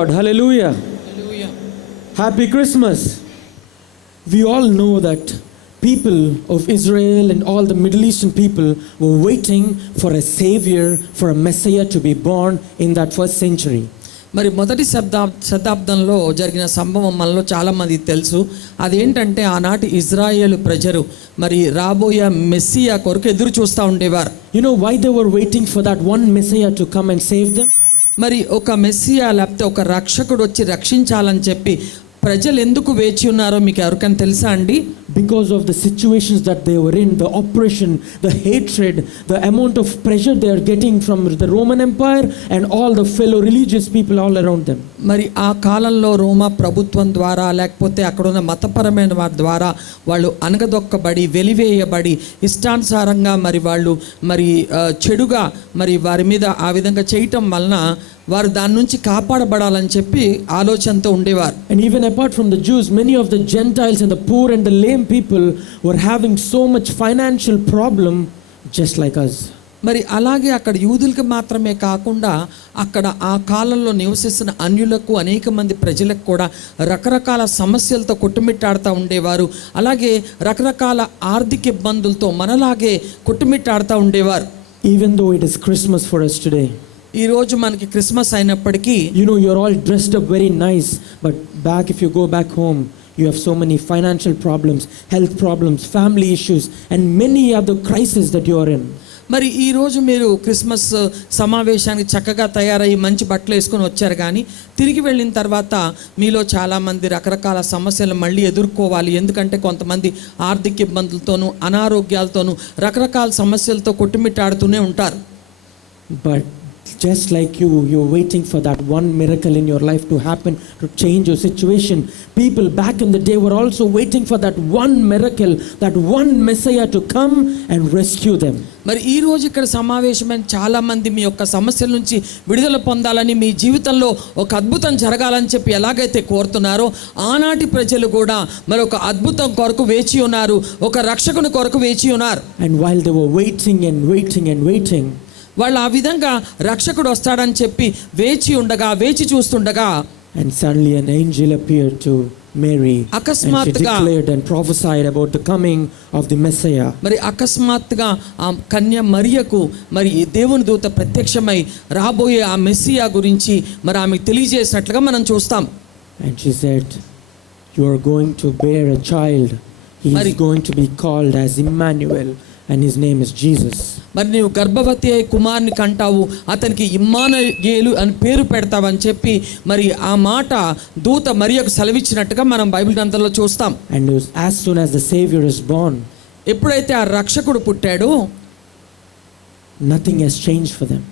God. Hallelujah. Hallelujah. Happy Christmas. We all know that people of Israel and all the Middle Eastern people were waiting for a savior, for a Messiah to be born in that first century. మరి మొదటి శతాబ్దంలో జరిగిన సంభవం మనలో చాలామందికి తెలుసు. అదేంటంటే ఆనాటి ఇజ్రాయేలు ప్రజలు మరి రాబోయే మెస్సియా కొరకు ఎదురు చూస్తూ ఉండేవారు. You know why they were waiting for that one Messiah to come and save them? మరి ఒక మెస్సియా లేకపోతే ఒక రక్షకుడు వచ్చి రక్షించాలని చెప్పి ప్రజలు ఎందుకు వేచి ఉన్నారో మీకు ఎవరికైనా తెలుసా అండి? Because of the situations that they were in, the oppression, the hatred, the amount of pressure they are getting from the Roman Empire and all the fellow religious people all around them. మరి ఆ కాలంలో రోమా ప్రభుత్వం ద్వారా లేకపోతే అక్కడున్న మతపరమైన వారి ద్వారా వాళ్ళు అనగదొక్కబడి వెలివేయబడి ఇష్టానుసారంగా మరి వాళ్ళు మరి చెడుగా మరి వారి మీద ఆ విధంగా చేయటం వలన వారు దాని నుంచి కాపాడబడాలని చెప్పి ఆలోచనతో ఉండేవారు. And even apart from the Jews, many of the Gentiles and the poor and the lame people were having so much financial problem just like us. మరి అలాగే అక్కడ యూదులకు మాత్రమే కాకుండా అక్కడ ఆ కాలంలో నివసిస్తున్న అన్యులకు అనేక మంది ప్రజలకు కూడా రకరకాల సమస్యలతో కొట్టుమిట్టాడుతూ ఉండేవారు. అలాగే రకరకాల ఆర్థిక ఇబ్బందులతో మనలాగే కొట్టుమిట్టాడుతూ ఉండేవారు. Even though it is Christmas for us today, ఈ రోజు మనకి క్రిస్మస్ అయినప్పటికీ you know, you're all dressed up very nice, but back if you go back home, you have so many financial problems, health problems, family issues, and many other crises that you are in. మరి ఈరోజు మీరు Christmas సమావేశానికి చక్కగా తయారయ్యి మంచి బట్టలు వేసుకొని వచ్చారు, కానీ తిరిగి వెళ్ళిన తర్వాత మీలో చాలామంది రకరకాల సమస్యలు మళ్ళీ ఎదుర్కోవాలి. ఎందుకంటే కొంతమంది ఆర్థిక ఇబ్బందులతోనూ అనారోగ్యాలతోనూ రకరకాల సమస్యలతో కొట్టుమిట్టాడుతూనే ఉంటారు. But just like you're waiting for that one miracle in your life to happen to change your situation. People back in the day were also waiting for that one miracle, that one Messiah to come and rescue them. మరి ఈ రోజు ఇక్కడ సమావేశమైన చాలామంది మీ యొక్క సమస్యల నుంచి విడుదల పొందాలని, మీ జీవితంలో ఒక అద్భుతం జరగాలని చెప్పి ఎలాగైతే కోరుతున్నారో ఆనాటి ప్రజలు కూడా మరి ఒక అద్భుతం కొరకు వేచి ఉన్నారు, ఒక రక్షకుని కొరకు వేచి ఉన్నారు. And while they were waiting and waiting and waiting, వాళ్ళు ఆ విధంగా రక్షకుడు వస్తాడని చెప్పి వేచి ఉండగా వేచి చూస్తుండగా and suddenly an angel appeared to Mary and she declared and prophesied about the coming of the Messiah. మరి అకస్మాత్తుగా ఆ కన్య మరియకు మరి దేవుని దూత ప్రత్యక్షమై రాబోయే ఆ మెస్సియా గురించి మరి ఆమెకు తెలియజేసినట్లుగా మనం చూస్తాం. And she said, you are going to bear a child. He is going to be called as Emmanuel, and his name is Jesus. మరి నీవు గర్భవతి అయి కుమారుని కంటావు, అతనికి ఇమ్మానుయేలు అని పేరు పెడతావని చెప్పి మరి ఆ మాట దూత మరియకు సెలవిచ్చినట్టుగా మనం బైబిల్ గ్రంథంలో చూస్తాం. And as soon as the Savior is born, ఎప్పుడైతే ఆ రక్షకుడు పుట్టాడో nothing has changed for them.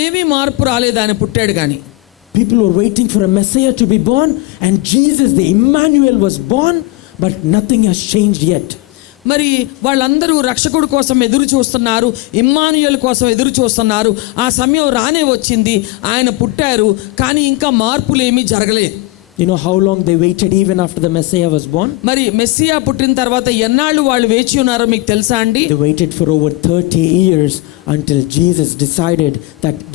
ఏమీ మార్పు రాలేదు, ఆయన పుట్టాడు కానీ. People were waiting for a Messiah to be born, and Jesus, the Emmanuel, was born, but nothing has changed yet. మరి వాళ్ళందరూ రక్షకుడు కోసం ఎదురు చూస్తున్నారు, ఇమ్మానుయేలు కోసం ఎదురు చూస్తున్నారు. ఆ సమయం రానే వచ్చింది, ఆయన పుట్టారు, కానీ ఇంకా మార్పులు ఏమీ జరగలేదు. You know how long they waited even after the Messiah was born? మరి మెస్సియా పుట్టిన తర్వాత ఎన్నాళ్ళు వాళ్ళు వేచి ఉన్నారో మీకు తెలుసా అండి? They waited for over 30 years until Jesus decided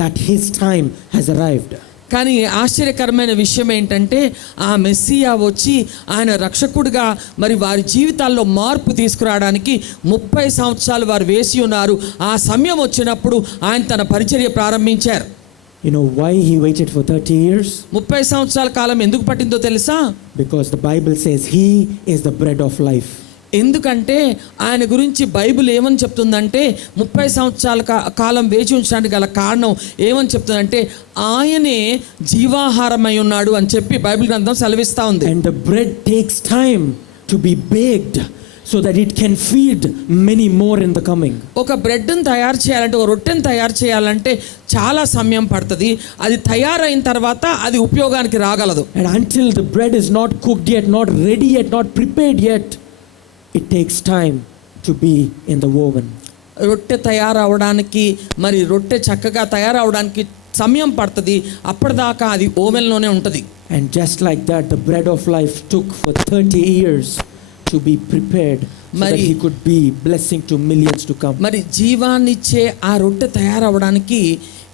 that his time has arrived. కానీ ఆశ్చర్యకరమైన విషయం ఏంటంటే ఆ మెస్సియా వచ్చి ఆయన రక్షకుడిగా మరి వారి జీవితాల్లో మార్పు తీసుకురావడానికి 30 సంవత్సరాలు వారు వేసి ఉన్నారు. ఆ సమయం వచ్చినప్పుడు ఆయన తన పరిచర్య ప్రారంభించారు. You know why he waited for 30 years? 30 సంవత్సరాల కాలం ఎందుకు పట్టిందో తెలుసా? Because the Bible says he is the bread of life. ఎందుకంటే ఆయన గురించి బైబిల్ ఏమని చెప్తుందంటే 30 సంవత్సరాల కాలం వేచి ఉంచడానికి గల కారణం ఏమని చెప్తుందంటే ఆయనే జీవాహారమై ఉన్నాడు అని చెప్పి బైబిల్ గ్రంథం సెలవిస్తూ ఉంది. And the bread takes time to be baked so that it can feed many more in the coming. ఒక బ్రెడ్ని తయారు చేయాలంటే, ఒక రొట్టెని తయారు చేయాలంటే చాలా సమయం పడుతుంది. అది తయారైన తర్వాత అది ఉపయోగానికి రాగలదు. And until the bread is not cooked yet, not ready yet, not prepared yet, it takes time to be in the oven. రొట్టె తయారవడానికి మరి రొట్టె చక్కగా తయారవడానికి సమయం పడుతుంది. అప్పటిదాకా అది ఓవెన్లోనే ఉంటుంది. And just like that, the bread of life took for 30 years to be prepared so that he could be blessing to millions to come. మరి జీవాన్నిచ్చే ఆ రొట్టె తయారవడానికి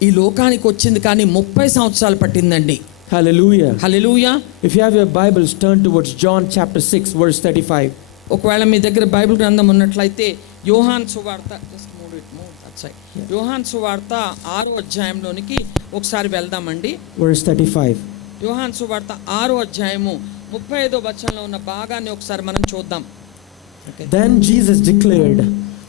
ఈ లోకానికి వచ్చింది, కానీ 30 సంవత్సరాలు పట్టిందండి. Hallelujah. Hallelujah. If you have your Bibles, turn towards John chapter 6, verse 35. ఒకవేళ మీ దగ్గర బైబిల్ గ్రంథం ఉన్నట్లయితే యోహాను సువార్త యోహాను సువార్త 6వ అధ్యాయంలోనికి ఒకసారి వెళ్దామండి. Verse 35. యోహాను సువార్త 6వ అధ్యాయము 35వ వచనంలో ఉన్న భాగాన్ని ఒకసారి మనం చూద్దాం. Then Jesus declared,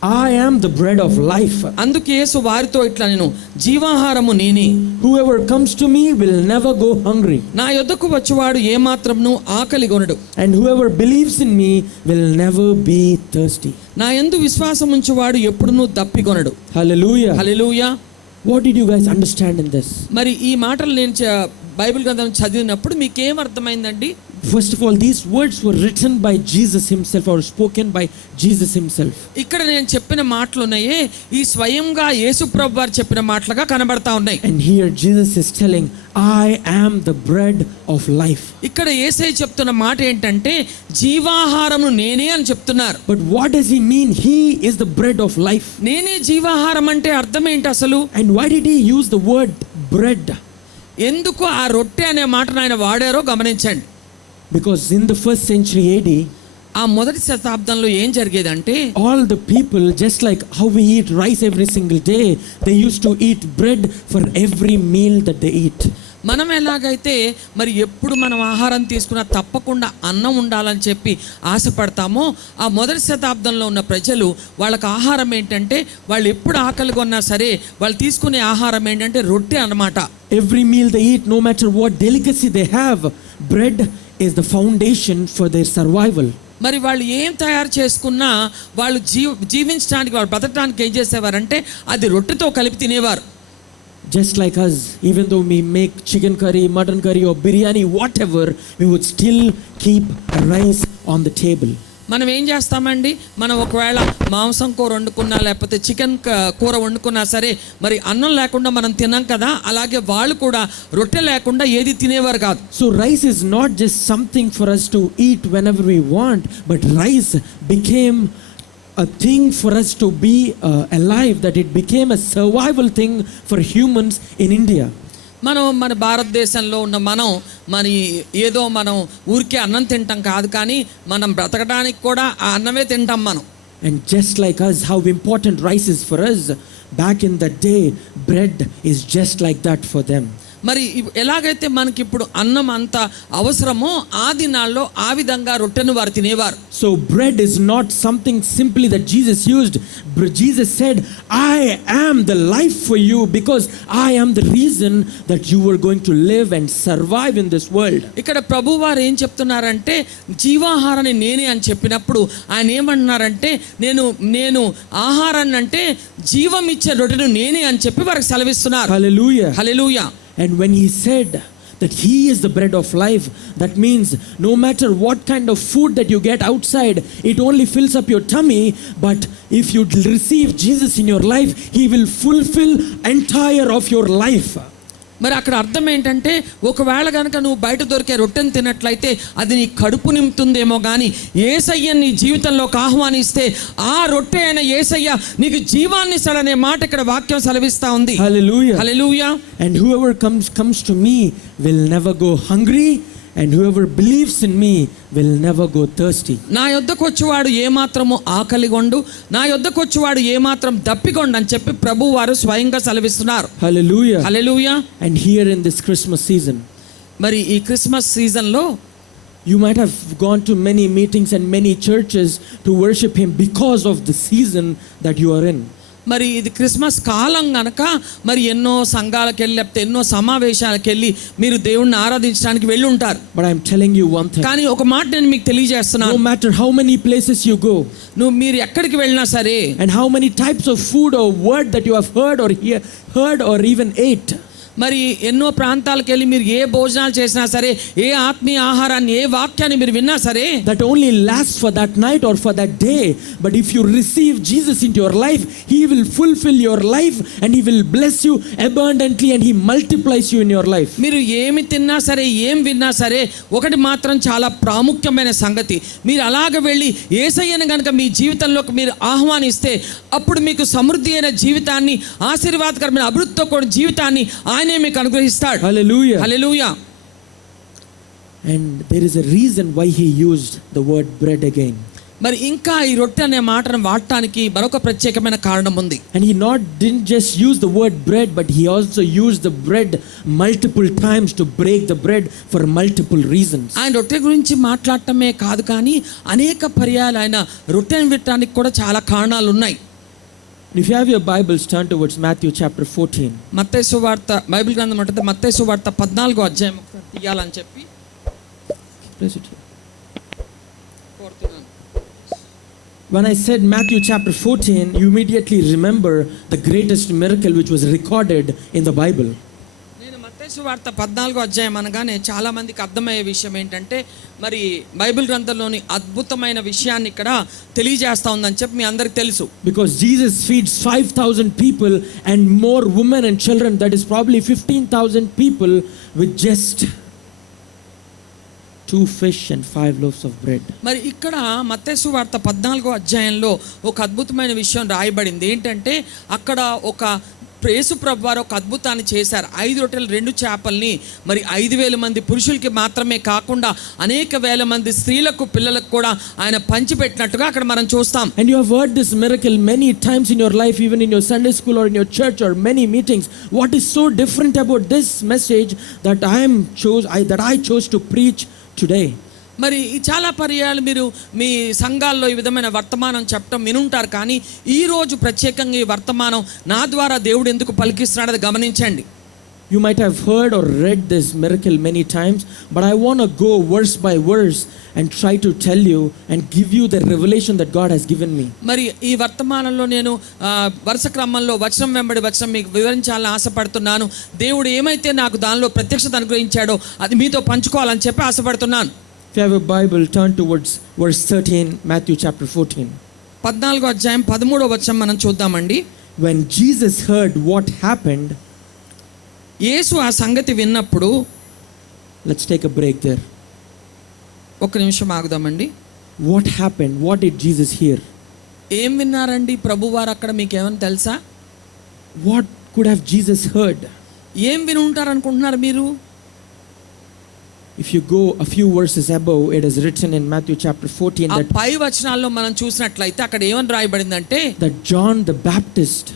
I am the bread of life. అందుకే యేసు వారితో ఇట్లా, నేను జీవాహారము నేనే. Whoever comes to me will never go hungry. నా యొద్దకు వచ్చేవాడు ఏమాత్రమును ఆకలి కొనడు. And whoever believes in me will never be thirsty. నా యందు విశ్వాసం ఉంచువాడు ఎప్పుడునూ దప్పికొనడు. Hallelujah. Hallelujah. What did you guys understand in this? మరి ఈ మాటలు నేను బైబిల్ గ్రంథం చదివినప్పుడు మీకు ఏం అర్థమైందండి? First of all, these words were written by Jesus himself, or spoken by Jesus himself. ఇక్కడ నేను చెప్పిన మాటలు ఉన్నాయే, ఈ స్వయంగా యేసు ప్రభువు వారు చెప్పిన మాటలుగా కనబడతా ఉన్నాయి. And here Jesus is telling, I am the bread of life. ఇక్కడ యేసయ్య చెప్తున్న మాట ఏంటంటే జీవాహారము నేనే అని చెప్తున్నారు. But what does he mean? He is the bread of life. నేనే జీవాహారం అంటే అర్థం ఏంటి అసలు? And why did he use the word bread? ఎందుకు ఆ రొట్టె అనే మాటను ఆయన వాడారో గమనించండి. Because in the first century AD, ఆ మొదటి శతాబ్దంలో ఏం జరిగేదంటే, all the people, just like how we eat rice every single day, they used to eat bread for every meal that they eat. మనం ఎలాగైతే మరి ఎప్పుడు మనం ఆహారం తీసుకున్నా తప్పకుండా అన్నం ఉండాలని చెప్పి ఆశపడతామో, ఆ మొదటి శతాబ్దంలో ఉన్న ప్రజలు వాళ్ళకి ఆహారం ఏంటంటే, వాళ్ళు ఎప్పుడు ఆకలి కొన్నా సరే వాళ్ళు తీసుకునే ఆహారం ఏంటంటే రొట్టె అన్నమాట. Every meal they eat, no matter what delicacy they have, bread is the foundation for their survival. మరి వాళ్ళు ఏం తయారు చేసుకున్నా వాళ్ళు జీవించడానికి, వాళ్ళు బ్రతకడానికి ఏం చేసేవారంటే అది రొట్టెతో కలిపి తినేవారు. Just like us, even though we make chicken curry, mutton curry or biryani, whatever, we would still keep rice on the table. మనం ఏం చేస్తామండి, మనం ఒకవేళ మాంసం కూర వండుకున్నా లేకపోతే చికెన్ కూర వండుకున్నా సరే మరి అన్నం లేకుండా మనం తిన్నాం కదా, అలాగే వాళ్ళు కూడా రొట్టె లేకుండా ఏది తినేవారు కాదు. So rice is not just something for us to eat whenever we want, but rice became a thing for us to be alive, that it became a survival thing for humans in India. మన భారతదేశంలో ఉన్న మరి ఏదో మనం ఊరికే అన్నం తింటాం కాదు, కానీ మనం బ్రతకడానికి కూడా ఆ అన్నమే తింటాం మనం. And just like us, how important rice is for us, back in that day, bread is just like that for them. మరి ఎలాగైతే మనకి ఇప్పుడు అన్నం అంత అవసరమో ఆ దినాల్లో ఆ విధంగా రొట్టెను వారు తినేవారు. So bread is not something simply that Jesus used. Jesus said, I am the life for you, because I am the reason that you were going to live and survive in this world. ఇక్కడ ప్రభు వారు ఏం చెప్తున్నారంటే జీవాహారాన్ని నేనే అని చెప్పినప్పుడు ఆయన ఏమంటున్నారంటే నేను ఆహారాన్ని అంటే జీవం ఇచ్చే రొట్టెను నేనే అని చెప్పి వారికి సెలవిస్తున్నారు. Hallelujah. Hallelujah. And when he said that he is the bread of life, that means no matter what kind of food that you get outside, it only fills up your tummy, but if you receive Jesus in your life, he will fulfill entire of your life. మరి అక్కడ అర్థం ఏంటంటే, ఒకవేళ కనుక నువ్వు బయట దొరికే రొట్టెను తిన్నట్లయితే అది నీ కడుపు నింపుతుందేమో, కానీ యేసయ్యని నీ జీవితంలోకి ఆహ్వానిస్తే ఆ రొట్టె అయిన యేసయ్య నీకు జీవాన్ని ఇస్తాడనే మాట ఇక్కడ వాక్యం సెలవిస్తా ఉంది. Hallelujah. Hallelujah. And whoever comes to me will never go hungry, and whoever believes in me will never go thirsty. నా యొద్దకు వచ్చేవాడు ఏమాత్రము ఆకలిగొండు, నా యొద్దకు వచ్చేవాడు ఏమాత్రం దప్పికొండు అని చెప్పి ప్రభు వారు స్వయంగా సెలవిస్తున్నారు. Hallelujah. Hallelujah. And here in this Christmas season, మరి ఈ క్రిస్మస్ సీజన్లో you might have gone to many meetings and many churches to worship him because of the season that you are in. మరి ఇది క్రిస్మస్ కాలం గనక మరి ఎన్నో సంఘాలకు వెళ్ళి లేకపోతే ఎన్నో సమావేశాలకు వెళ్ళి మీరు దేవుణ్ణి ఆరాధించడానికి వెళ్ళి ఉంటారు. But I'm telling you one thing. కానీ ఒక మాట నేను మీకు తెలియజేస్తున్నాను. No matter how many places you go, మీరు ఎక్కడికి వెళ్ళినా సరే, and how many types of food or word that you have heard or even ate, మరి ఎన్నో ప్రాంతాలకు వెళ్ళి మీరు ఏ భోజనాలు చేసినా సరే, ఏ ఆత్మీయ ఆహారాన్ని, ఏ వాక్యాన్ని మీరు విన్నా సరే, that only lasts for that night or for that day. But if you receive Jesus into your life, he will fulfill your life and he will bless you abundantly and he multiplies you in your life. మీరు ఏమి తిన్నా సరే, ఏం విన్నా సరే, ఒకటి మాత్రం చాలా ప్రాముఖ్యమైన సంగతి, మీరు అలాగ వెళ్ళి యేసయ్యను గనుక మీ జీవితంలోకి మీరు ఆహ్వానిస్తే అప్పుడు మీకు సమృద్ధి అయిన జీవితాన్ని, ఆశీర్వాదకరమైన అభివృద్ధితో కూడిన జీవితాన్ని ఆయనే మీకు అనుగ్రహిస్తాడు. Hallelujah. Hallelujah. And there is a reason why he used the word bread again. మరి ఇంకా ఈ రొట్టె అనే మాటను వాడటానికి మరొక ప్రత్యేకమైన కారణం ఉంది. And he didn't just use the word bread, but he also used the bread multiple times to break the bread for multiple reasons. ఆయన రొట్టె గురించి మాట్లాడటమే కాదు, కానీ అనేక పర్యాయాలు ఆయన రొట్టెను పెట్టడానికి కూడా చాలా కారణాలు ఉన్నాయి. If you have your Bibles, turn towards Matthew chapter 14. మత్తయి సువార్త, బైబిల్ గ్రంథం అంటే మత్తయి సువార్త 14వ అధ్యాయం తీయాలని చెప్పి Press it here. కోరుతున్నాను. When I said Matthew chapter 14, you immediately remember the greatest miracle which was recorded in the Bible. నేను మత్తయి సువార్త 14వ అధ్యాయం అనగానే చాలా మందికి అర్థమయ్యే విషయం ఏంటంటే, మరి బైబిల్ గ్రంథంలోని అద్భుతమైన విషయాన్ని ఇక్కడ తెలియజేస్తా ఉందని చెప్పి మీ అందరికి తెలుసు. Because Jesus feeds 5,000 people and more women and children, that is probably 15,000 people with just 2 fish and 5 loaves of bread. మరి ఇక్కడ మత్తయి సువార్త 14వ అధ్యాయంలో ఒక అద్భుతమైన విషయం రాయబడింది. ఏంటంటే అక్కడ ఒక యేసు ప్రభువు వారు ఒక అద్భుతాన్ని చేశారు. 5 రొట్టెలు 2 చేపల్ని మరి 5,000 మంది పురుషులకి మాత్రమే కాకుండా అనేక వేల మంది స్త్రీలకు పిల్లలకు కూడా ఆయన పంచిపెట్టినట్టుగా అక్కడ మనం చూస్తాం. And you have heard this miracle many times in your life, even in your Sunday school or in your church or many meetings. What is so different about this message that I chose to preach today? మరి చాలా పర్యాలు మీరు మీ సంఘాల్లో ఈ విధమైన వర్తమానం చెప్పడం వినుంటారు, కానీ ఈరోజు ప్రత్యేకంగా ఈ వర్తమానం నా ద్వారా దేవుడు ఎందుకు పలికిస్తున్నాడో గమనించండి. You might have heard or read this miracle many times, but I want to go verse by verse and try to tell you and give you the revelation that God has given me. మరి ఈ వర్తమానంలో నేను వరుస క్రమంలో వచనం వెంబడి వచనం మీకు వివరించాలని ఆశపడుతున్నాను. దేవుడు ఏమైతే నాకు దానిలో ప్రత్యక్షత అనుగ్రహించాడో అది మీతో పంచుకోవాలని చెప్పి ఆశపడుతున్నాను. If you have a Bible, turn towards verse 13, Matthew chapter 14. 14వ అధ్యాయం 13వ వచనం మనం చూద్దామండి. When Jesus heard what happened, యేసు ఆ సంగతి విన్నప్పుడు, let's take a break there. ఒక నిమిషం ఆగుదామండి. What happened? What did Jesus hear? ఏం విన్నారండి ప్రభువారు అక్కడ, మీకేమైనా తెలుసా? What could have Jesus heard? ఏం విని ఉంటారు అనుకుంటున్నారు మీరు? If you go a few verses above, it is written in Matthew chapter 14 ఆ that పై వచనాల్లో మనం చూసినట్లయితే అక్కడ ఏమని రాయబడిందంటే, John the Baptist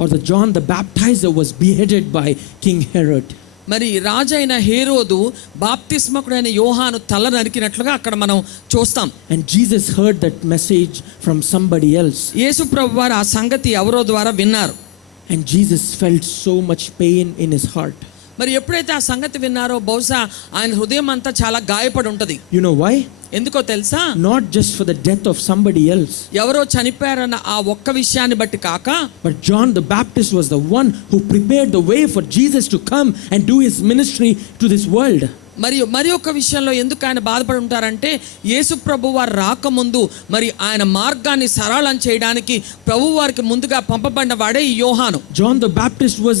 or the John the Baptizer was beheaded by King Herod. మరి రాజైన హేరోదు బాప్తిస్మకుడైన యోహాను తల నరికినట్లుగా అక్కడ మనం చూస్తాం. And Jesus heard that message from somebody else. యేసు ప్రభువారు ఆ సంగతి ఎవరో ద్వారా విన్నారు. And Jesus felt so much pain in his heart. మరి ఎప్పుడైతే ఆ సంగతి విన్నారో బహుశా ఆయన హృదయం అంతా చాలా గాయపడి ఉంటది. You know why? ఎందుకో తెలుసా? Not just for the death of somebody else. ఎవరో చనిపోయారన్న ఆ ఒక్క విషయాన్ని బట్టి కాక, but John the Baptist was the one who prepared the way for Jesus to come and do his ministry to this world. మరి ఒక విషయంలో ఎందుకు ఆయన బాధపడి ఉంటారంటే, యేసు ప్రభు వారు రాకముందు మరి ఆయన మార్గాన్ని సరళం చేయడానికి ప్రభు వారికి ముందుగా పంపబడిన వాడే ఈ యోహాను. John the Baptist was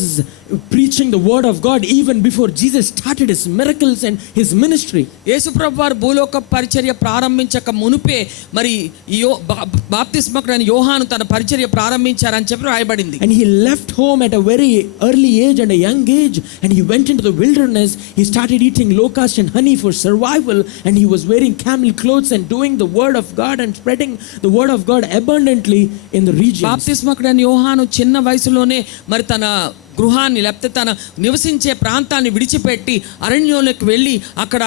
preaching the word of God even before Jesus started his miracles and his ministry. యేసు ప్రభు వారు భూలోక పరిచర్య ప్రారంభించక మునుపే మరి బాప్తిస్మకుడైన యోహాను తన పరిచర్య ప్రారంభించారని చెప్పి రాయబడింది. And he left home at a very early age and a young age, and he went into the wilderness. He started eating locusts and honey for survival, and he was wearing camel clothes and doing the word of God and spreading the word of God abundantly in the regions. బాప్తిస్మకుడైన యోహాను చిన్న వయసులోనే మరి తన గృహాన్ని లేకపోతే తన నివసించే ప్రాంతాన్ని విడిచిపెట్టి అరణ్యంలోకి వెళ్ళి అక్కడ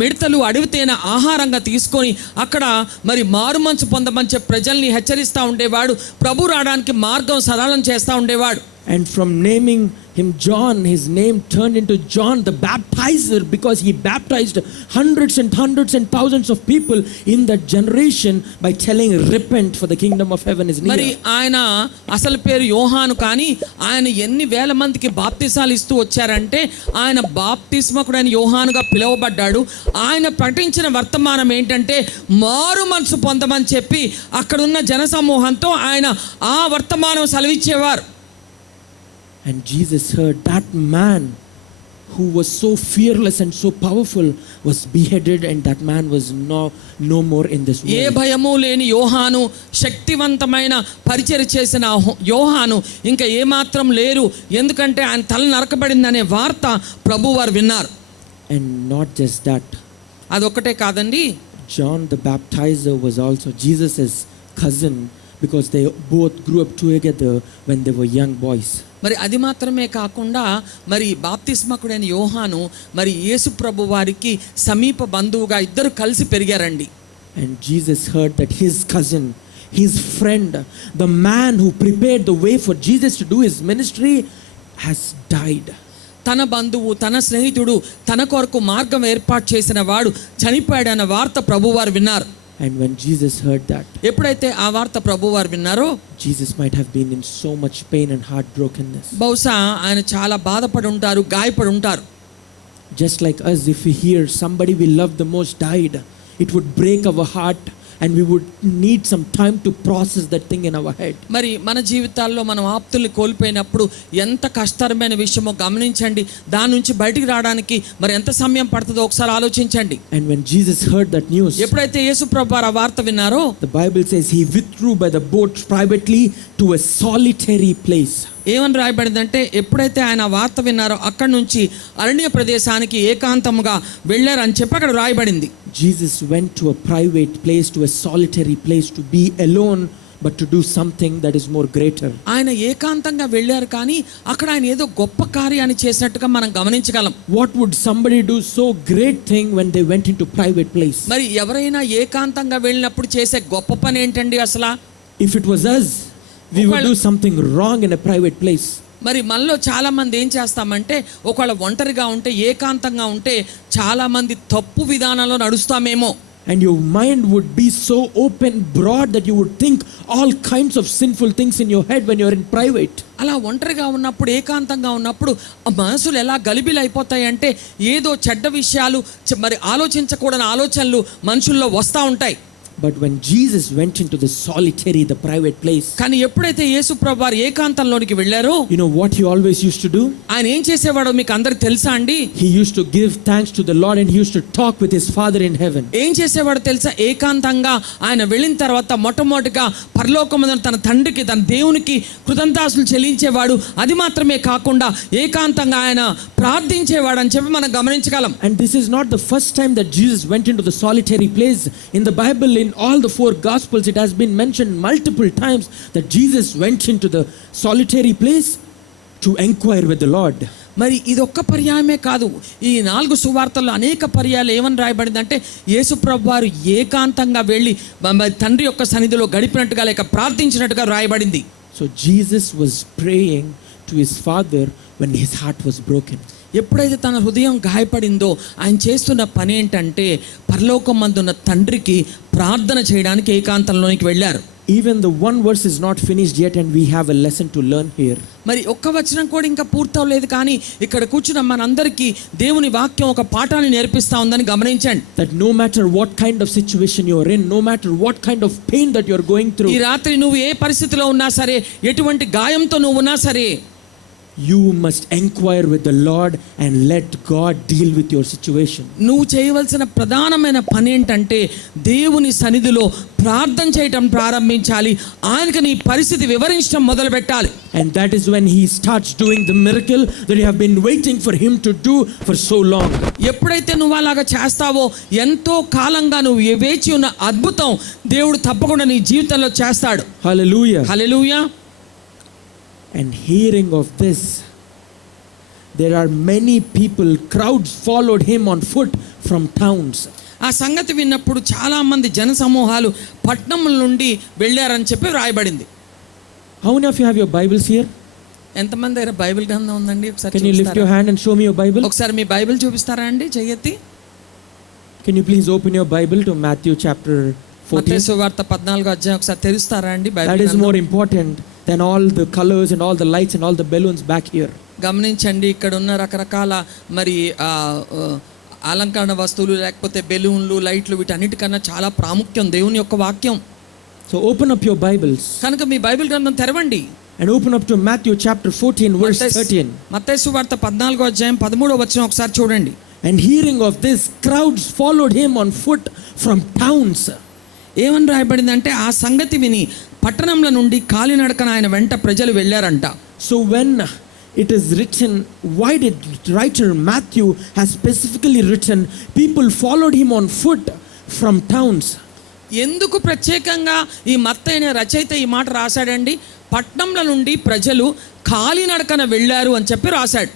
మిడతలు అడవితేన ఆహారంగా తీసుకొని అక్కడ మరి మారుమనసు పొందమని చెప్పి ప్రజల్ని హెచ్చరిస్తూ ఉండేవాడు. ప్రభు రావడానికి మార్గం సరళం చేస్తూ ఉండేవాడు. And from naming him John, his name turned into John the Baptizer, because he baptized hundreds and thousands of people in that generation by telling, repent, for the kingdom of heaven is near. మరి ఆయన అసలు పేరు యోహాను, కానీ ఆయన ఎన్ని వేల మందికి బాప్తిసాలు ఇస్తూ వచ్చారంటే ఆయన బాప్తిస్మకుడైన యోహానుగా పిలువబడ్డాడు. ఆయన ప్రకటించిన వర్తమానం ఏంటంటే మారు మనసు పొందమని చెప్పి అక్కడున్న జనసమూహంతో ఆయన ఆ వర్తమానం సెలవిచ్చేవారు. And Jesus heard that man who was so fearless and so powerful was beheaded, and that man was no more in this world. ఏ భయము లేని యోహాను, శక్తివంతమైన పరిచర్య చేసిన యోహాను ఇంకా ఏమాత్రం లేరు, ఎందుకంటే ఆయన తల నరకబడిందనే వార్త ప్రభువారు విన్నారు. And not just that, అదొక్కటే కాదండి, John the Baptizer was also Jesus' cousin because they both grew up together when they were young boys. మరి అది మాత్రమే కాకుండా మరి బాప్తిస్మకుడైన యోహాను మరి యేసు ప్రభు వారికి సమీప బంధువుగా ఇద్దరు కలిసి పెరిగారండి. And Jesus heard that his cousin, his friend, the man who prepared the way for Jesus to do his ministry has died. తన బంధువు, తన స్నేహితుడు, తన కొరకు మార్గం ఏర్పాటు చేసిన వాడు చనిపోయాడన్న వార్త ప్రభువారు విన్నారు. And when Jesus heard that, ఎప్పుడైతే ఆ వార్త ప్రభువారు విన్నారో Jesus might have been in so much pain and heartbrokenness. బహుశా ఆయన చాలా బాధపడి ఉంటారు, గాయపడి ఉంటారు. Just like us, if we hear somebody we love the most died, it would break our heart and we would need some time to process that thing in our head. మరి మన జీవితాల్లో మనం ఆప్తుల్ని కోల్పోయినప్పుడు ఎంత కష్టతరమైన విషయమో గమనించండి. దాని నుంచి బయటికి రావడానికి మరి ఎంత సమయం పడుతుందో ఒకసారి ఆలోచించండి. And when Jesus heard that news, ఎప్పుడైతే యేసు ప్రభువారు ఆ వార్త విన్నారో the Bible says he withdrew by the boat privately to a solitary place. ఏమని రాయబడిందంటే ఎప్పుడైతే ఆయన వార్త విన్నారో అక్కడి నుంచి అరణ్య ప్రదేశానికి ఏకాంతముగా వెళ్ళారని చెప్పి అక్కడ రాయబడింది. Jesus went to a private place, to a solitary place, to be alone, but to do something that is more greater. ఆయన ఏకాంతంగా వెళ్ళారు, కానీ అక్కడ ఆయన ఏదో గొప్ప కార్యాన్ని చేసినట్టుగా మనం గమనించగలం. What would somebody do so great thing when they went into private place? మరి ఎవరైనా ఏకాంతంగా వెళ్ళినప్పుడు చేసే గొప్ప పని ఏంటండి అసలు? If it was us, we would do something wrong in a private place. మరి మనలో చాలా మంది ఏం చేస్తామంటే ఒకవేళ ఒంటరిగా ఉంటే, ఏకాంతంగా ఉంటే చాలా మంది తప్పు విధానంలో నడుస్తామేమో. And your mind would be so open, broad, that you would think all kinds of sinful things in your head when you're in private. అలా ఒంటరిగా ఉన్నప్పుడు, ఏకాంతంగా ఉన్నప్పుడు మనసులు ఎలా గలిబిలి అయిపోతాయి అంటే ఏదో చెడ్డ విషయాలు, మరి ఆలోచించకూడని ఆలోచనలు మనుషుల్లో వస్తూ ఉంటాయి. But when Jesus went into the solitary, the private place, కానీ ఎప్పుడైతే యేసు ప్రభువారు ఏకాంతంలోనికి వెళ్ళారో, you know what he always used to do? ఆయన ఏం చేసేవాడో మీకు అందరికి తెలుసా అండి? He used to give thanks to the Lord and he used to talk with his Father in heaven. ఏం చేసేవాడో తెలుసా? ఏకాంతంగా ఆయన వెళ్ళిన తర్వాత మొట్టమొదటిగా పరలోకమందున తన తండ్రికి, తన దేవునికి కృతజ్ఞతాస్తుతులు చెల్లించేవాడు. అది మాత్రమే కాకుండా ఏకాంతంగా ఆయన ప్రార్థించేవాడు అని చెప్పి మనం గమనించగలం. And this is not the first time that Jesus went into the solitary place. In the Bible, in all the 4 Gospels, it has been mentioned multiple times that Jesus went into the solitary place to inquire with the Lord. మరి ఇదొక్క పర్యాయమే కాదు, ఈ 4 సువార్తల్లో అనేక పర్యాయాలు ఏమని రాయబడిందంటే యేసు ప్రభువారు ఏకాంతంగా వెళ్ళి తండ్రి యొక్క సన్నిధిలో గడిపినట్టుగా లేక ప్రార్థించినట్టుగా రాయబడింది. So Jesus was praying to his Father when his heart was broken. ఎప్పుడైతే తన హృదయం గాయపడిందో ఆయన చేస్తున్న పని ఏంటంటే పరలోకం మందున్న తండ్రికి ప్రార్థన చేయడానికి ఏకాంతంలోనికి వెళ్ళారు. Even the one verse is not finished yet and we have a lesson to learn here. మరి ఒక్క వచనం కూడా ఇంకా పూర్తవలేదు, కానీ ఇక్కడ కూర్చున్న మనందరికీ దేవుని వాక్యం ఒక పాఠాన్ని నేర్పిస్తా ఉందని గమనించండి. That no matter what kind of situation you're in, no matter what kind of pain that you're going through, ఈ రాత్రి నువ్వు ఏ పరిస్థితిలో ఉన్నా సరే, ఎటువంటి గాయంతో నువ్వు ఉన్నా సరే, you must inquire with the Lord and let God deal with your situation. నువ్వు చేయవలసిన ప్రధానమైన పని ఏంటంటే దేవుని సన్నిధిలో ప్రార్థన చేయటం ప్రారంభించాలి. ఆయనకు నీ పరిస్థితి వివరించడం మొదలు పెట్టాలి. And that is when he starts doing the miracle that you have been waiting for him to do for so long. ఎప్పుడైతే నువ్వు అలాగా చేస్తావో, ఎంతో కాలంగా నువ్వు వేచి ఉన్న అద్భుతం దేవుడు తప్పకుండా నీ జీవితంలో చేస్తాడు. Hallelujah. Hallelujah. And hearing of this, there are many people, crowds followed him on foot from towns. ఆ సంగతి విన్నప్పుడు చాలా మంది జన సమూహాలు పట్టణముల నుండి వెళ్ళారని చెప్పి రాయబడింది. How many of you have your Bibles here? ఎంతమంది దగ్గర బైబిల్ గ్రంథం ఉందండి? ఒకసారి Can you lift your hand and show me your Bible? ఒకసారి మీ బైబిల్ చూపిస్తారా అండి? చెయ్యెత్తి. Can you please open your Bible to Matthew chapter 14? మత్తయి సువార్త 14వ అధ్యాయం ఒకసారి తెరుస్తారా అండి? That Bible is more important than all the colors and all the lights and all the balloons back here. గమనించండి, ఇక్కడ ఉన్న రకరకాల మరి అలంకరణ వస్తువులు, లేకపోతే బెలూన్లు, లైట్లు, వీటన్నిటికన్నా చాలా ప్రాముఖ్యం దేవుని యొక్క వాక్యం. So open up your Bibles కనుక మీ బైబిల్ గ్రంథం తెరవండి and open up to Matthew chapter 14 verse 13. మత్తయి సువార్త 14వ అధ్యాయం 13వ వచనం ఒకసారి చూడండి. And hearing of this, crowds followed him on foot from towns. ఏమని రాయబడిందంటే ఆ సంగతి విని పట్టణంల నుండి కాలినడకన ఆయన వెంట ప్రజలు వెళ్ళారంట. So when it is written, why did writer Matthew has specifically written, people followed him on foot from towns? ఎందుకు ప్రత్యేకంగా ఈ మత్తయి అనే రచయిత ఈ మాట రాశాడండి? పట్నంల నుండి ప్రజలు కాలినడకన వెళ్ళారు అని చెప్పి రాశాడు.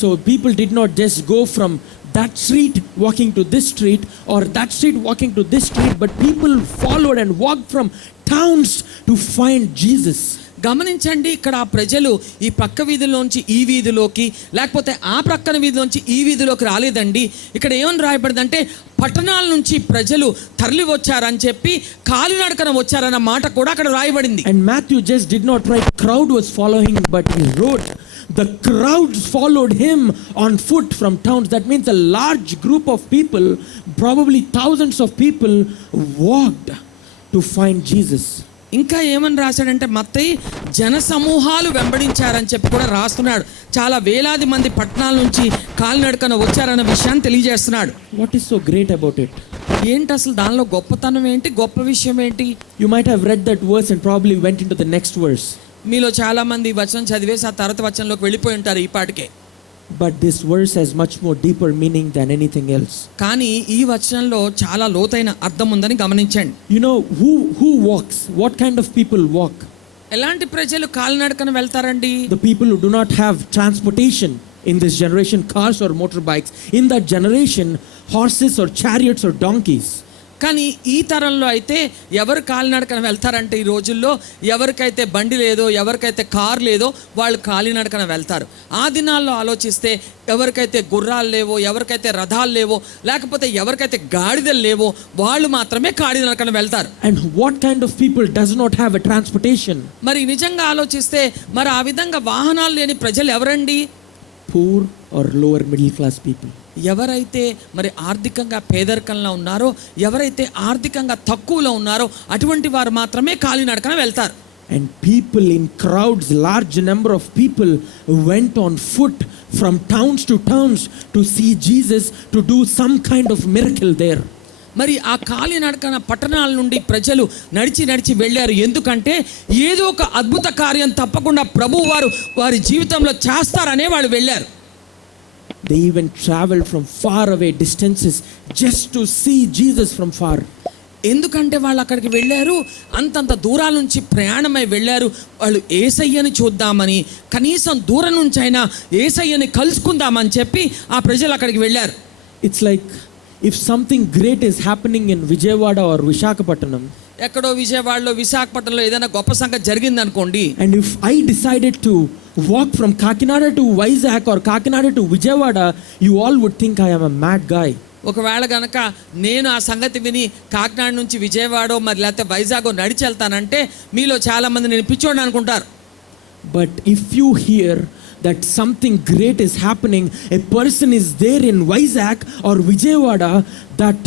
So people did not just go from that street walking to this street or that street walking to this street, but people followed and walked from towns to find Jesus. గమనించండి, ఇక్కడ ఆ ప్రజలు ఈ పక్క వీధిలోంచి ఈ వీధిలోకి, లేకపోతే ఆ ప్రక్కన వీధిలోంచి ఈ వీధిలోకి రాలేదండి. ఇక్కడ ఏమని రాయబడిందంటే పట్టణాల నుంచి ప్రజలు తరలి వచ్చారని చెప్పి కాలినడకన వచ్చారన్న మాట కూడా అక్కడ రాయబడింది. And Matthew just did not write crowd was following, but he wrote the crowds followed him on foot from towns. That means a large group of people, probably thousands of people, walked to find Jesus. ఇంకా ఏమని రాశాడంటే మత్తయి జన సమూహాలు వెంబడించారని చెప్పి కూడా రాస్తున్నాడు. చాలా వేలాది మంది పట్టణాల నుంచి కాలినడకన వచ్చారన్న విషయాన్ని తెలియజేస్తున్నాడు. What is so great about it? ఏంటి అసలు దానిలో గొప్పతనం ఏంటి, గొప్ప విషయం ఏంటి? You might have read that verse and probably went into the next verse. మీలో చాలా మంది వచనం చదివేసి ఆ తర్వాత వచనంలోకి వెళ్ళిపోయి ఉంటారు ఈ పాటికే. But this verse has much more deeper meaning than anything else. కానీ ఈ వచనంలో చాలా లోతైన అర్థం ఉందని గమనించండి. You know who walks? What kind of people walk? ఎలాంటి ప్రజలు కాలినడకన వెళ్తారండి? The people who do not have transportation in this generation, cars or motorbikes. In that generation, horses or chariots or donkeys. కానీ ఈ తరంలో అయితే ఎవరు కాలినడకన వెళ్తారంటే ఈ రోజుల్లో ఎవరికైతే బండి లేదో, ఎవరికైతే కార్ లేదో వాళ్ళు కాలినడకన వెళ్తారు. ఆ దినాల్లో ఆలోచిస్తే ఎవరికైతే గుర్రాలు లేవో, ఎవరికైతే రథాలు లేవో, లేకపోతే ఎవరికైతే గాడిదలు లేవో వాళ్ళు మాత్రమే కాలినడకన వెళ్తారు. And what kind of people does not have a transportation? మరి నిజంగా ఆలోచిస్తే మరి ఆ విధంగా వాహనాలు లేని ప్రజలు ఎవరండి? Poor or lower middle class people. ఎవరైతే మరి ఆర్థికంగా పేదరికంలో ఉన్నారో, ఎవరైతే ఆర్థికంగా తక్కువలో ఉన్నారో అటువంటి వారు మాత్రమే కాలినడకన వెళ్తారు. And people in crowds, large number of people went on foot from towns to towns to see Jesus, to do some kind of miracle there. మరి ఆ కాలినడకన పట్టణాల నుండి ప్రజలు నడిచి నడిచి వెళ్ళారు. ఎందుకంటే ఏదో ఒక అద్భుత కార్యం తప్పకుండా ప్రభువు వారు వారి జీవితంలో చేస్తారనే వాళ్ళు వెళ్ళారు. They even traveled from far away distances just to see Jesus from far. ఎందుకంటే వాళ్ళు అక్కడికి వెళ్ళారు, అంతంత దూరాల నుంచి ప్రయాణమై వెళ్ళారు. వాళ్ళు యేసయ్యని చూద్దామని, కనీసం దూరం నుంచి అయినా యేసయ్యని కలుసుకుందామని చెప్పి ఆ ప్రజలు అక్కడికి వెళ్ళారు. It's like if something great is happening in Vijayawada or Visakhapatnam, ఎక్కడో విజయవాడలో, విశాఖపట్నంలో ఏదైనా గొప్ప సంగతి జరిగింది అనుకోండి, and if I decided to walk from Kakinada to Vizag or Kakinada to Vijayawada, you all would think I am a mad guy. ఒకవేళ కనుక నేను ఆ సంగతి విని కాకినాడ నుంచి విజయవాడో మరి లేకపోతే వైజాగో నడిచి వెళ్తానంటే మీలో చాలామంది నేను పిచ్చోడిని అనుకుంటారు. But if you hear that something great is happening, a person is there in Vizag or Vijayawada, that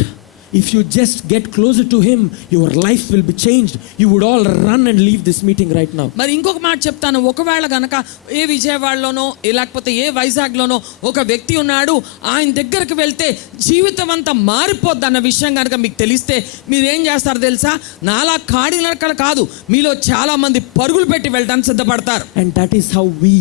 if you just get closer to him, your life will be changed. You would all run and leave this meeting right now. మరి ఇంకొక మాట చెప్తాను, ఒకవేళ గనక ఏ విజయవాడలోనో లేకపోతే ఏ వైజాగ్లోనో ఒక వ్యక్తి ఉన్నాడు, ఆయన దగ్గరికి వెళ్తే జీవితం అంతా మారిపోద్ది అన్న విషయం కనుక మీకు తెలిస్తే మీరేం చేస్తారు తెలుసా? నాలా కాలినడకలు కాదు, మీలో చాలా మంది పరుగులు పెట్టి వెళ్ళడానికి సిద్ధపడతారు. And that is how we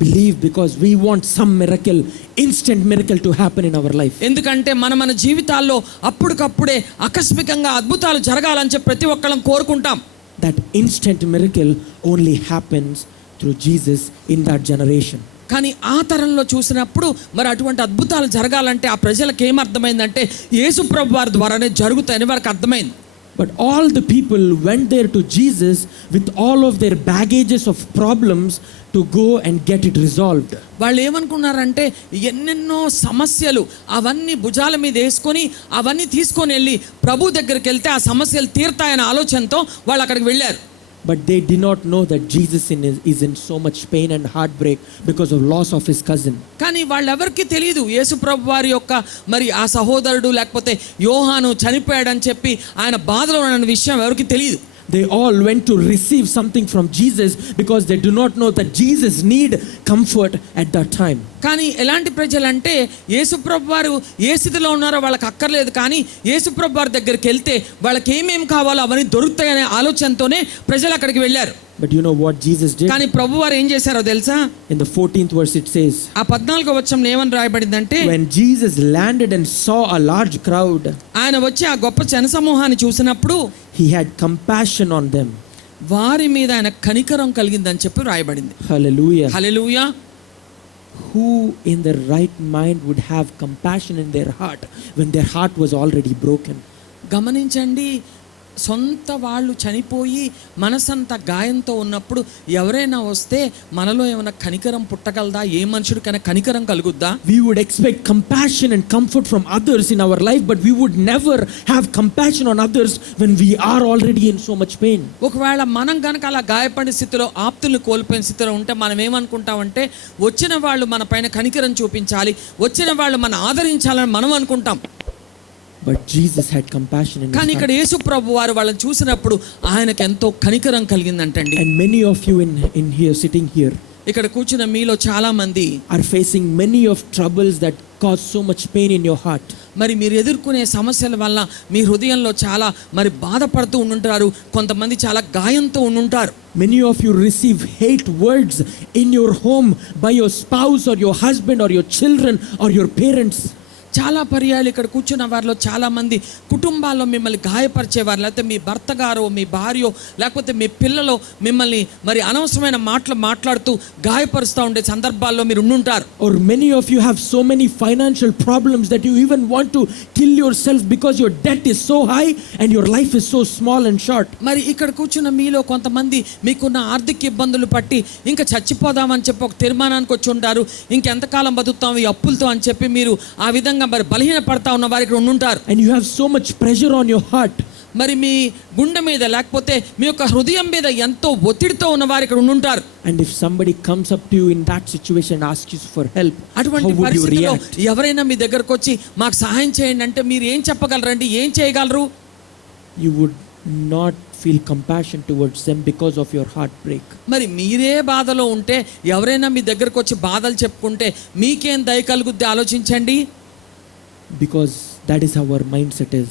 believe, because we want some miracle, instant miracle to happen in our life. ఎందుకంటే మన జీవితాల్లో అప్పటికప్పుడే ఆకస్మికంగా అద్భుతాలు జరగాలని చెప్పి ప్రతి ఒక్కళ్ళం కోరుకుంటాం. That instant miracle only happens through Jesus in that generation. కానీ ఆ తరంలో చూసినప్పుడు మరి అటువంటి అద్భుతాలు జరగాలంటే ఆ ప్రజలకు ఏమర్థమైందంటే యేసు ప్రభు వారి ద్వారానే జరుగుతాయని వారికి అర్థమైంది. But all the people went there to Jesus with all of their baggages of problems to go and get it resolved. వాళ్ళు ఏమనుకున్నారంటే ఎన్నెన్నో సమస్యలు అవన్నీ భుజాల మీద వేసుకొని అవన్నీ తీసుకొని వెళ్ళి ప్రభు దగ్గరికి వెళ్తే ఆ సమస్యలు తీరుతాయనే ఆలోచనతో వాళ్ళు అక్కడికి వెళ్ళారు. But they did not know that Jesus is in so much pain and heartbreak because of loss of his cousin. కానీ వాళ్ళెవరికి తెలియదు యేసు ప్రభు వారి యొక్క మరి ఆ సహోదరుడు లేకపోతే యోహాను చనిపోయాడని చెప్పి ఆయన బాధలో ఉన్న విషయం ఎవరికి తెలియదు. They all went to receive something from Jesus because they do not know that Jesus need comfort at that time. కానీ ఎలాంటి ప్రజలంటే యేసుప్రభు వారు ఏ స్థితిలో ఉన్నారో వాళ్ళకి అక్కర్లేదు, కానీ యేసుప్రభు వారి దగ్గరికి వెళ్తే వాళ్ళకి ఏమేమి కావాలో అవన్నీ దొరుకుతాయనే ఆలోచనతోనే ప్రజలు అక్కడికి వెళ్ళారు. But you know what Jesus did? కానీ ప్రభు వారు ఏం చేశారో తెలుసా? In the 14th verse it says, ఆ 14వ వచనంలో ఏమని రాయబడిందంటే, when Jesus landed and saw a large crowd, ఆయన వచ్చి ఆ గొప్ప జనసమూహాన్ని చూసినప్పుడు he had compassion on them. వారి మీద ఆయన కనికరం కలిగిందని చెప్పి రాయబడింది. Hallelujah. Hallelujah. Who in their right mind would have compassion in their heart when their heart was already broken? గమనించండి, సొంత వాళ్ళు చనిపోయి మనసంతా గాయంతో ఉన్నప్పుడు ఎవరైనా వస్తే మనలో ఏమైనా కనికరం పుట్టగలదా? ఏ మనుషుడికైనా కనికరం కలుగుద్దా? We would expect compassion and comfort from others in our life, but we would never have compassion on others when we are already in so much pain. ఒకవేళ మనం కనుక అలా గాయపడిన స్థితిలో, ఆప్తుల్ని కోల్పోయిన స్థితిలో ఉంటే మనం ఏమనుకుంటామంటే, వచ్చిన వాళ్ళు మన పైన కనికరం చూపించాలి, వచ్చిన వాళ్ళు మనం ఆదరించాలని మనం అనుకుంటాం. But Jesus had compassion in his కానీ ఇక్కడ heart. యేసు ప్రభు వారు వాళ్ళని చూసినప్పుడు ఆయనకు ఎంతో కనికరం కలిగిందంటండి. And many of you in here, sitting here, ఇక్కడ కూర్చున్న మీలో చాలా మంది are facing many of troubles that cause so much pain in your heart. మరి మీరు ఎదుర్కొనే సమస్యల వల్ల మీ హృదయంలో చాలా మరి బాధపడుతూ ఉండుంటారు. కొంతమంది చాలా గాయంతో ఉండుంటారు. Many of you receive hate words in your home by your spouse or your husband or your children or your parents. చాలా పర్యాలు ఇక్కడ కూర్చున్న వారిలో చాలా మంది కుటుంబాల్లో మిమ్మల్ని గాయపరిచేవారు, లేకపోతే మీ భర్త గారో మీ భార్యో లేకపోతే మీ పిల్లలో మిమ్మల్ని మరి అనవసరమైన మాటలు మాట్లాడుతూ గాయపరుస్తూ ఉండే సందర్భాల్లో మీరు ఉండుంటారు. Or many of you have so many financial problems that you even want to kill yourself because your debt is so high and your life is so small and short. మరి ఇక్కడ కూర్చున్న మీలో కొంతమంది మీకున్న ఆర్థిక ఇబ్బందులు పట్టి ఇంకా చచ్చిపోదామని చెప్పి ఒక తీర్మానానికి వచ్చి ఉంటారు. ఇంకెంతకాలం బతుకుతాం ఈ అప్పులతో అని చెప్పి మీరు ఆ విధంగా మరి బలహీన పడతా ఉన్న వారు ఇక్కడ ఉండుంటారు. And you have so much pressure on your heart. మరి మీ గుండె మీద లేకపోతే మీ యొక్క హృదయం మీద ఎంతో ఒత్తిడితో ఉన్న వారు ఇక్కడ ఉండుంటారు. And if somebody comes up to you in that situation and asks you for help, how అటువంటి would you పరిస్థితిలో react? ఎవరైనా మీ దగ్గరకు వచ్చి మాకు సహాయం చేయండి అంటే మీరు ఏం చెప్పగలరండి? ఏం చేయగలరు? You would not feel compassion towards them because of your heartbreak. మరి మీరే బాధలో ఉంటే ఎవరైనా మీ దగ్గరకు వచ్చి బాధలు చెప్పుకుంటే మీకేం దయ కలుగుద్ది ఆలోచించండి. Because that is how our mindset is.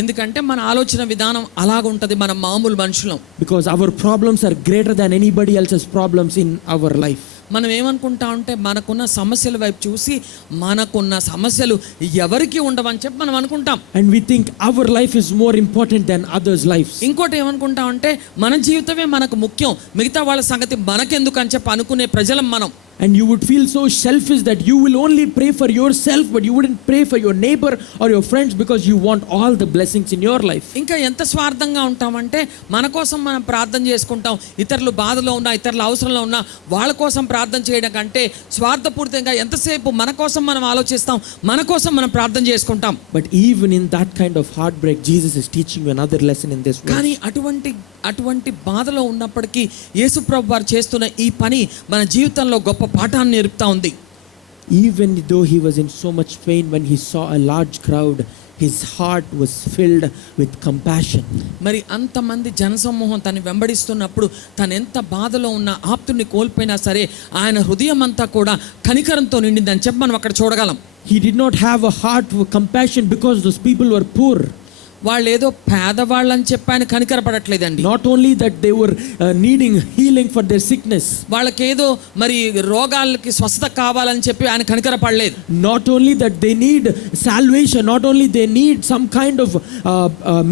ఎందుకంటే మన ఆలోచన విధానం అలాగుంటది, మన మామూలు మనుషులం. Because our problems are greater than anybody else's problems in our life. మనం ఏమనుకుంటా ఉంటే మనకున్న సమస్యల వైపు చూసి మనకున్న సమస్యలు ఎవరికి ఉండవని చెప్పి మనం అనుకుంటాం. And we think our life is more important than others' lives. ఇంకోటి ఏమనుకుంటా ఉంటే మన జీవితమే మనకు ముఖ్యం, మిగతా వాళ్ళ సంగతి మనకెందుకు అని చెప్పి అనుకునే ప్రజలం మనం. And you would feel so selfish that you will only pray for yourself, but you wouldn't pray for your neighbor or your friends because you want all the blessings in your life. ఇంకా ఎంత స్వార్థంగా ఉంటామంటే మన కోసం మనం ప్రార్థన చేసుకుంటాం. ఇతరులు బాధలో ఉన్నా, ఇతరుల అవసరంలో ఉన్నా వాళ్ళ కోసం ప్రార్థన చేయడం కంటే స్వార్థపూరితంగా ఎంతసేపు మన కోసం మనం ఆలోచిస్తాం, మన కోసం మనం ప్రార్థన చేసుకుంటాం. But even in that kind of heartbreak, Jesus is teaching you another lesson in this కానీ verse. అటువంటి బాధలో ఉన్నప్పటికీ యేసు ప్రభు వారు చేస్తున్న ఈ పని మన జీవితంలో గొప్ప పాఠాన్ని నేర్పుతా ఉంది. Even though he was in so much pain, when he saw a large crowd, his heart was filled with compassion. మరి అంతమంది జనసమూహం తను వెంబడిస్తున్నప్పుడు తను ఎంత బాధలో ఉన్న ఆప్తుని కోల్పోయినా సరే ఆయన హృదయం అంతా కూడా కనికరంతో నిండిందని చెప్పి మనం అక్కడ చూడగలం. He did not have a heart of compassion because those people were poor. వాళ్ళు ఏదో పేదవాళ్ళని చెప్పి ఆయన కనికరపడట్లేదండి. Not only that they were needing healing for their sickness. వాళ్ళకేదో మరి రోగాలకి స్వస్థత కావాలని చెప్పి ఆయన కనికరపడలేదు. Not only that they need salvation, not only they need some kind of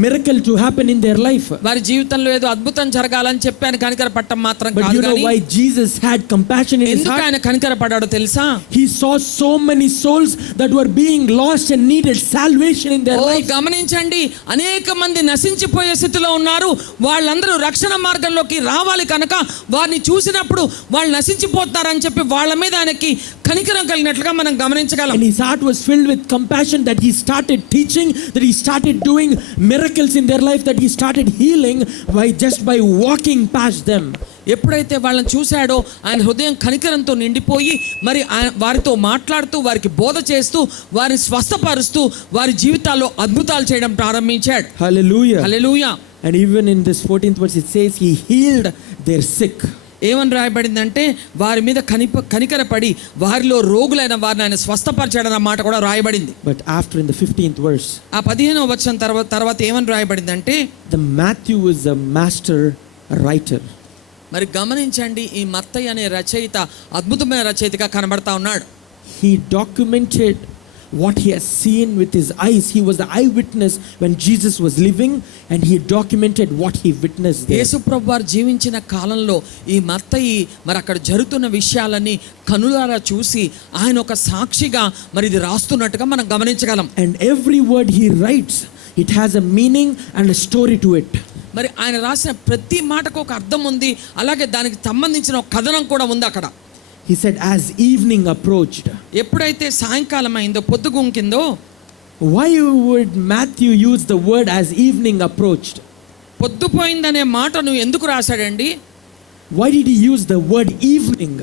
miracle to happen in their life. వారి జీవితంలో ఏదో అద్భుతం జరగాలని చెప్పి ఆయన కనికరపడటం మాత్రం But కాదు. you know why Jesus had compassion in his ఎందుకు heart? ఆయన కనికరపడ్డాడో తెలుసా? He saw so many souls that were being lost and needed salvation in their life. గమనించండి, అనేక మంది నశించిపోయే స్థితిలో ఉన్నారు. వాళ్ళందరూ రక్షణ మార్గంలోకి రావాలి కనుక వారిని చూసినప్పుడు వాళ్ళు నశించిపోతారని చెప్పి వాళ్ళ మీద ఆయనకి కనికరం కలిగినట్లుగా మనం గమనించగలం. And his heart was filled with compassion that he started teaching, that he started doing miracles in their life, that he started healing by walking past them. ఎప్పుడైతే వాళ్ళని చూశాడో ఆయన హృదయం కనికరంతో నిండిపోయి మరి వారితో మాట్లాడుతూ వారికి బోధ చేస్తూ వారిని స్వస్థపరుస్తూ వారి జీవితాల్లో అద్భుతాలు చేయడం ప్రారంభించాడు. Hallelujah. Hallelujah. And even in this 14th verse it says he healed their sick. ఏమని రాయబడిందంటే వారి మీద కనికరపడి వారిలో రోగులైన వారిని ఆయన స్వస్థపరిచాడన్న మాట కూడా రాయబడింది. But after, in the 15th verse, ఆ 15వ వచనం తర్వాత ఏమని రాయబడిందంటే the Matthew is a master writer. మరి గమనించండి, ఈ మత్తయి అనే రచయిత అద్భుతమైన రచయితగా కనబడతా ఉన్నాడు. He documented what he has seen with his eyes. He was the eyewitness when Jesus was living, and he documented what he witnessed there. యేసు ప్రభువు వారు జీవించిన కాలంలో ఈ మత్తయి మరి అక్కడ జరుగుతున్న విషయాలని కనులారా చూసి ఆయన ఒక సాక్షిగా మరి ఇది రాస్తున్నట్టుగా మనం గమనించగలం. And every word he writes, it has a meaning and a story to it. మరి ఆయన రాసిన ప్రతి మాటకు ఒక అర్థం ఉంది, అలాగే దానికి సంబంధించిన ఒక కథనం కూడా ఉంది అక్కడ. He said, as evening approached. ఎప్పుడైతే సాయంకాలం అయిందో, పొద్దుగుంకిందో, Why would Matthew use the word as evening approached? పొద్దుపోయిందనే మాటను ఎందుకు రాశాడండి? Why did he use the word evening?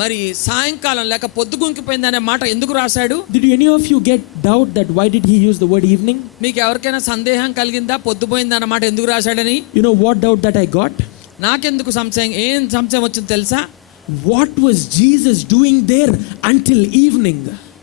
మరి సాయంకాలం లేక పొద్దుగుంకిపోయిందనే మాట ఎందుకు రాశాడు? Did any of you get doubt that why did he use the word evening? మీకు ఎవరికైనా సందేహం కలిగిందా పొద్దుపోయిందన్న మాట ఎందుకు రాశాడని? You know what doubt that I got? నాకెందుకు సంశయం, ఏం సంశయం వచ్చింది తెలుసా? What was Jesus doing there until evening?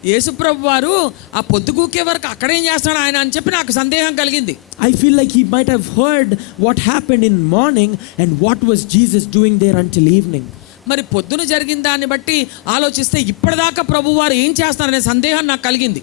యేసుప్రభు వారు ఆ పొద్దుగూకే వరకు అక్కడేం చేస్తాడు ఆయన అని చెప్పి నాకు సందేహం కలిగింది. I feel like he might have heard what happened in morning and what was Jesus doing there until evening. మరి పొద్దున జరిగిన దాన్ని బట్టి ఆలోచిస్తే ఇప్పటిదాకా ప్రభు వారు ఏం చేస్తారనే సందేహం నాకు కలిగింది.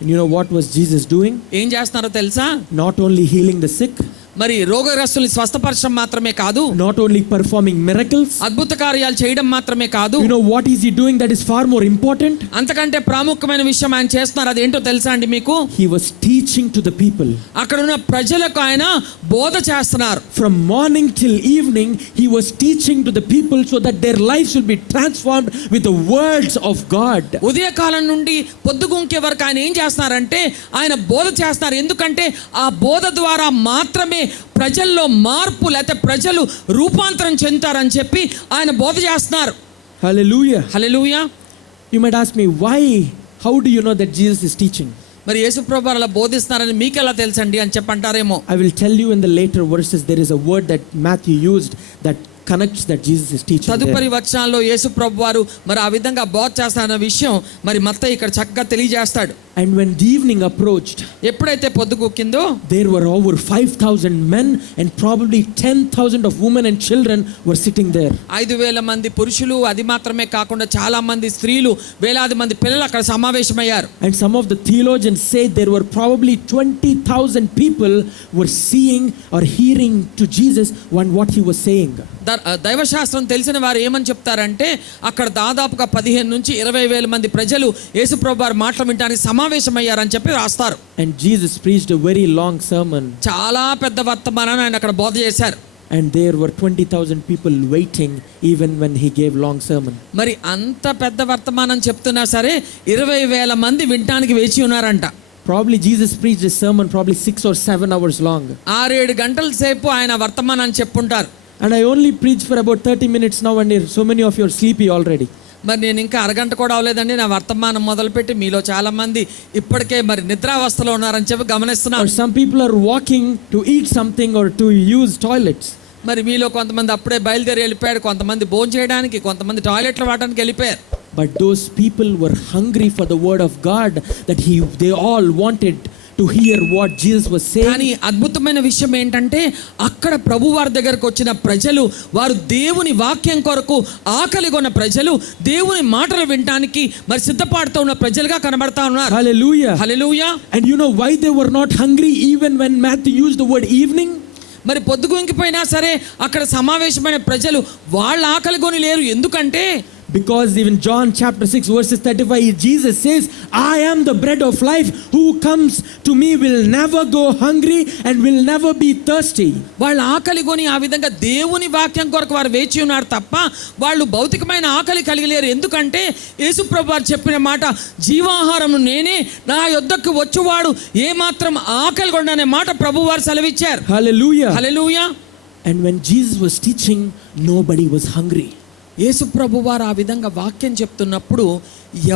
And you know what was Jesus doing? ఏం చేస్తున్నారో తెలుసా? Not only healing the sick, మరి రోగగ్రస్తుల్ని స్వస్థపరచడం మాత్రమే కాదు, not only performing miracles. అద్భుత కార్యాలు చేయడం మాత్రమే కాదు, You know what is he doing that is far more important? అంతకంటే ప్రాముఖ్యమైన విషయం ఆయన చేస్తున్నారు. అదేంటో తెలుసా అండి మీకు? He was teaching to the people. అక్కడ ఉన్న ప్రజలకు ఆయన బోధ చేస్తున్నారు. From morning till evening, he was teaching to the people so that their lives will be transformed with the words of God. ఉదయకాలం నుండి పొద్దుగుంకే వరకు ఆయన ఏం చేస్తున్నారంటే ఆయన బోధ చేస్తున్నారు. ఎందుకంటే ఆ బోధ ద్వారా మాత్రమే ప్రజల్లో మార్పు లేకపోతే ప్రజలు రూపాంతరం చెందుతారని చెప్పి ఆయన బోధ చేస్తున్నారు. Hallelujah. Hallelujah. You might ask me, why? How do you know that Jesus is teaching? మరి యేసుప్రభు అలా బోధిస్తున్నారని మీకు ఎలా తెలుసండి అని చెప్పంటారేమో. I will tell you in the later verses, there is a word that Matthew used that connects that Jesus is teaching తదుపరి there. వచనాల్లో యేసుప్రభు వారు మరి ఆ విధంగా బోధ చేస్తారన్న విషయం మరి మత్తయి ఇక్కడ చక్కగా తెలియజేస్తాడు. And when the evening approached, ఎప్పుడైతే పొద్దుగుక్కిందో there were over 5,000 men and probably 10,000 of women and children were sitting there. 5,000 మంది పురుషులు, అది మాత్రమే కాకుండా చాలా మంది స్త్రీలు, వేలాది మంది పిల్లలు అక్కడ సమావేశమయ్యారు. And some of the theologians say there were probably 20,000 people were seeing or hearing to Jesus what he was saying. దైవశాస్త్రం తెలిసిన వారు ఏమని చెప్తారంటే అక్కడ దాదాపుగా 15 నుంచి 20,000 మంది ప్రజలు యేసుప్రభు వారి మాటలు వినడానికి సమావేశమయ్యారని చెప్పి రాస్తారు. And Jesus preached a very long sermon. చాలా పెద్ద వర్తమానాన్ని ఆయన అక్కడ బోధ చేశారు. And there were 20,000 people waiting even when he gave long sermon. మరి అంత పెద్ద వర్తమానం చెప్తున్నా సరే 20,000 మంది వినడానికి వేచి ఉన్నారంట. Probably Jesus preached a sermon probably 6 or 7 hours long. 6-7 గంటల సేపు ఆయన వర్తమానాన్ని చెప్పుంటారు. And I only preached for about 30 minutes now, and so many of you are sleepy already. మరి నేను ఇంకా అరగంట కూడా అవ్వలేదండి నా వర్తమానం మొదలుపెట్టి, మీలో చాలా మంది ఇప్పటికే మరి నిద్రావస్థలో ఉన్నారని చెప్పి Or గమనిస్తున్నారు. some people are walking to eat something or to use toilets. మరి మీలో కొంతమంది అప్పుడే బయలుదేరి వెళ్ళిపోయారు, కొంతమంది భోజనం చేయడానికి, కొంతమంది టాయిలెట్లు వాడడానికి వెళ్ళిపోయారు. But those people were hungry for the word of God, that they all wanted to hear what Jesus was saying. కానీ అద్భుతమైన విషయం ఏంటంటే అక్కడ ప్రభువారి దగ్గరకు వచ్చిన ప్రజలు, వారు దేవుని వాక్యం కొరకు ఆకలిగొన్న ప్రజలు, దేవుని మాటలు వినడానికి మరి సిద్ధపడుతూ ఉన్న ప్రజలుగా కనబడతా ఉన్నారు. Hallelujah. Hallelujah. And you know why they were not hungry even when Matthew used the word evening? మరి పొద్దుగుంకిపోయినా సరే అక్కడ సమావేశమైన ప్రజలు వాళ్ళ ఆకలిగొని లేరు. ఎందుకంటే Because even John chapter 6 verses 35, Jesus says, I am the bread of life. Who comes to me will never go hungry and will never be thirsty. వాళ్ళ ఆకలిగొని ఆ విధంగా దేవుని వాక్యం కొరకు వారు వేచి ఉన్నారు తప్ప వాళ్ళు భౌతికమైన ఆకలి కలిగి లేరు. ఎందుకంటే యేసుప్రభు వారు చెప్పిన మాట, జీవాహారము నేనే, నా యొద్దకు వచ్చువాడు ఏమాత్రం ఆకలి కొననే మాట ప్రభు వారు సెలవిచ్చారు. Hallelujah. Hallelujah. And when Jesus was teaching, nobody was hungry. యేసుప్రభు వారు ఆ విధంగా వాక్యం చెప్తున్నప్పుడు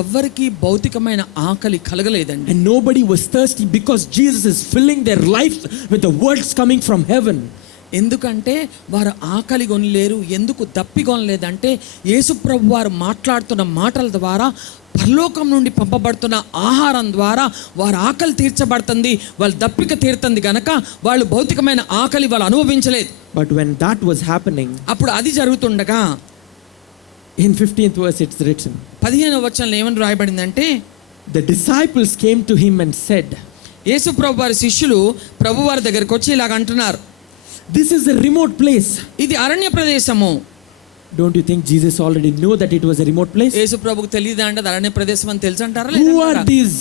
ఎవ్వరికీ భౌతికమైన ఆకలి కలగలేదండి. And nobody was thirsty because Jesus is filling their lives with the words coming from heaven. ఎందుకంటే వారు ఆకలి కొనలేరు. ఎందుకు దప్పికొనలేదంటే యేసుప్రభు వారు మాట్లాడుతున్న మాటల ద్వారా, పరలోకం నుండి పంపబడుతున్న ఆహారం ద్వారా వారి ఆకలి తీర్చబడుతుంది, వాళ్ళ దప్పిక తీరుతుంది గనక వాళ్ళు భౌతికమైన ఆకలి వాళ్ళు అనుభవించలేదు. But when that was happening, అప్పుడు అది జరుగుతుండగా in 15th verse it's written, 15వ వచనంలో ఏమని రాయబడిందంటే, the disciples came to him and said, యేసుప్రభు వారి శిష్యులు ప్రభు వారి దగ్గరికి వచ్చి ఇలాగ అంటున్నారు, this is a remote place. ఇది అరణ్య ప్రదేశము. Don't you think Jesus already knew that it was a remote place? యేసుప్రభుకు తెలియదా అంటే అది అరణ్య ప్రదేశం అని తెలుసు అంటారా? Who are these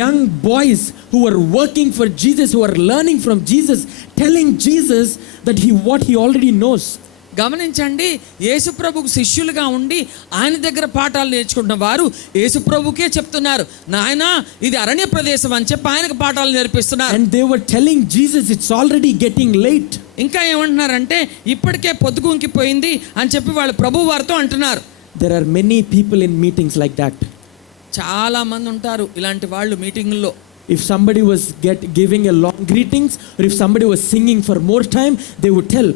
young boys who are working for Jesus, who are learning from Jesus, telling Jesus that what he already knows? గమనించండి, యేసుప్రభుకు శిష్యులుగా ఉండి ఆయన దగ్గర పాఠాలు నేర్చుకుంటున్న వారు యేసుప్రభుకే చెప్తున్నారు, నాయన ఇది అరణ్య ప్రదేశం అని చెప్పి ఆయనకు పాఠాలు నేర్పిస్తున్నారు. And they were telling Jesus it's already getting late. ఇంకా ఏమంటున్నారంటే ఇప్పటికే పొద్దుగుంకిపోయింది అని చెప్పి వాళ్ళు ప్రభు వారితో అంటున్నారు. There are many people in meetings like that. చాలా మంది ఉంటారు ఇలాంటి వాళ్ళు మీటింగుల్లో. If somebody was giving a long greetings, or if somebody was singing for more time, they would tell,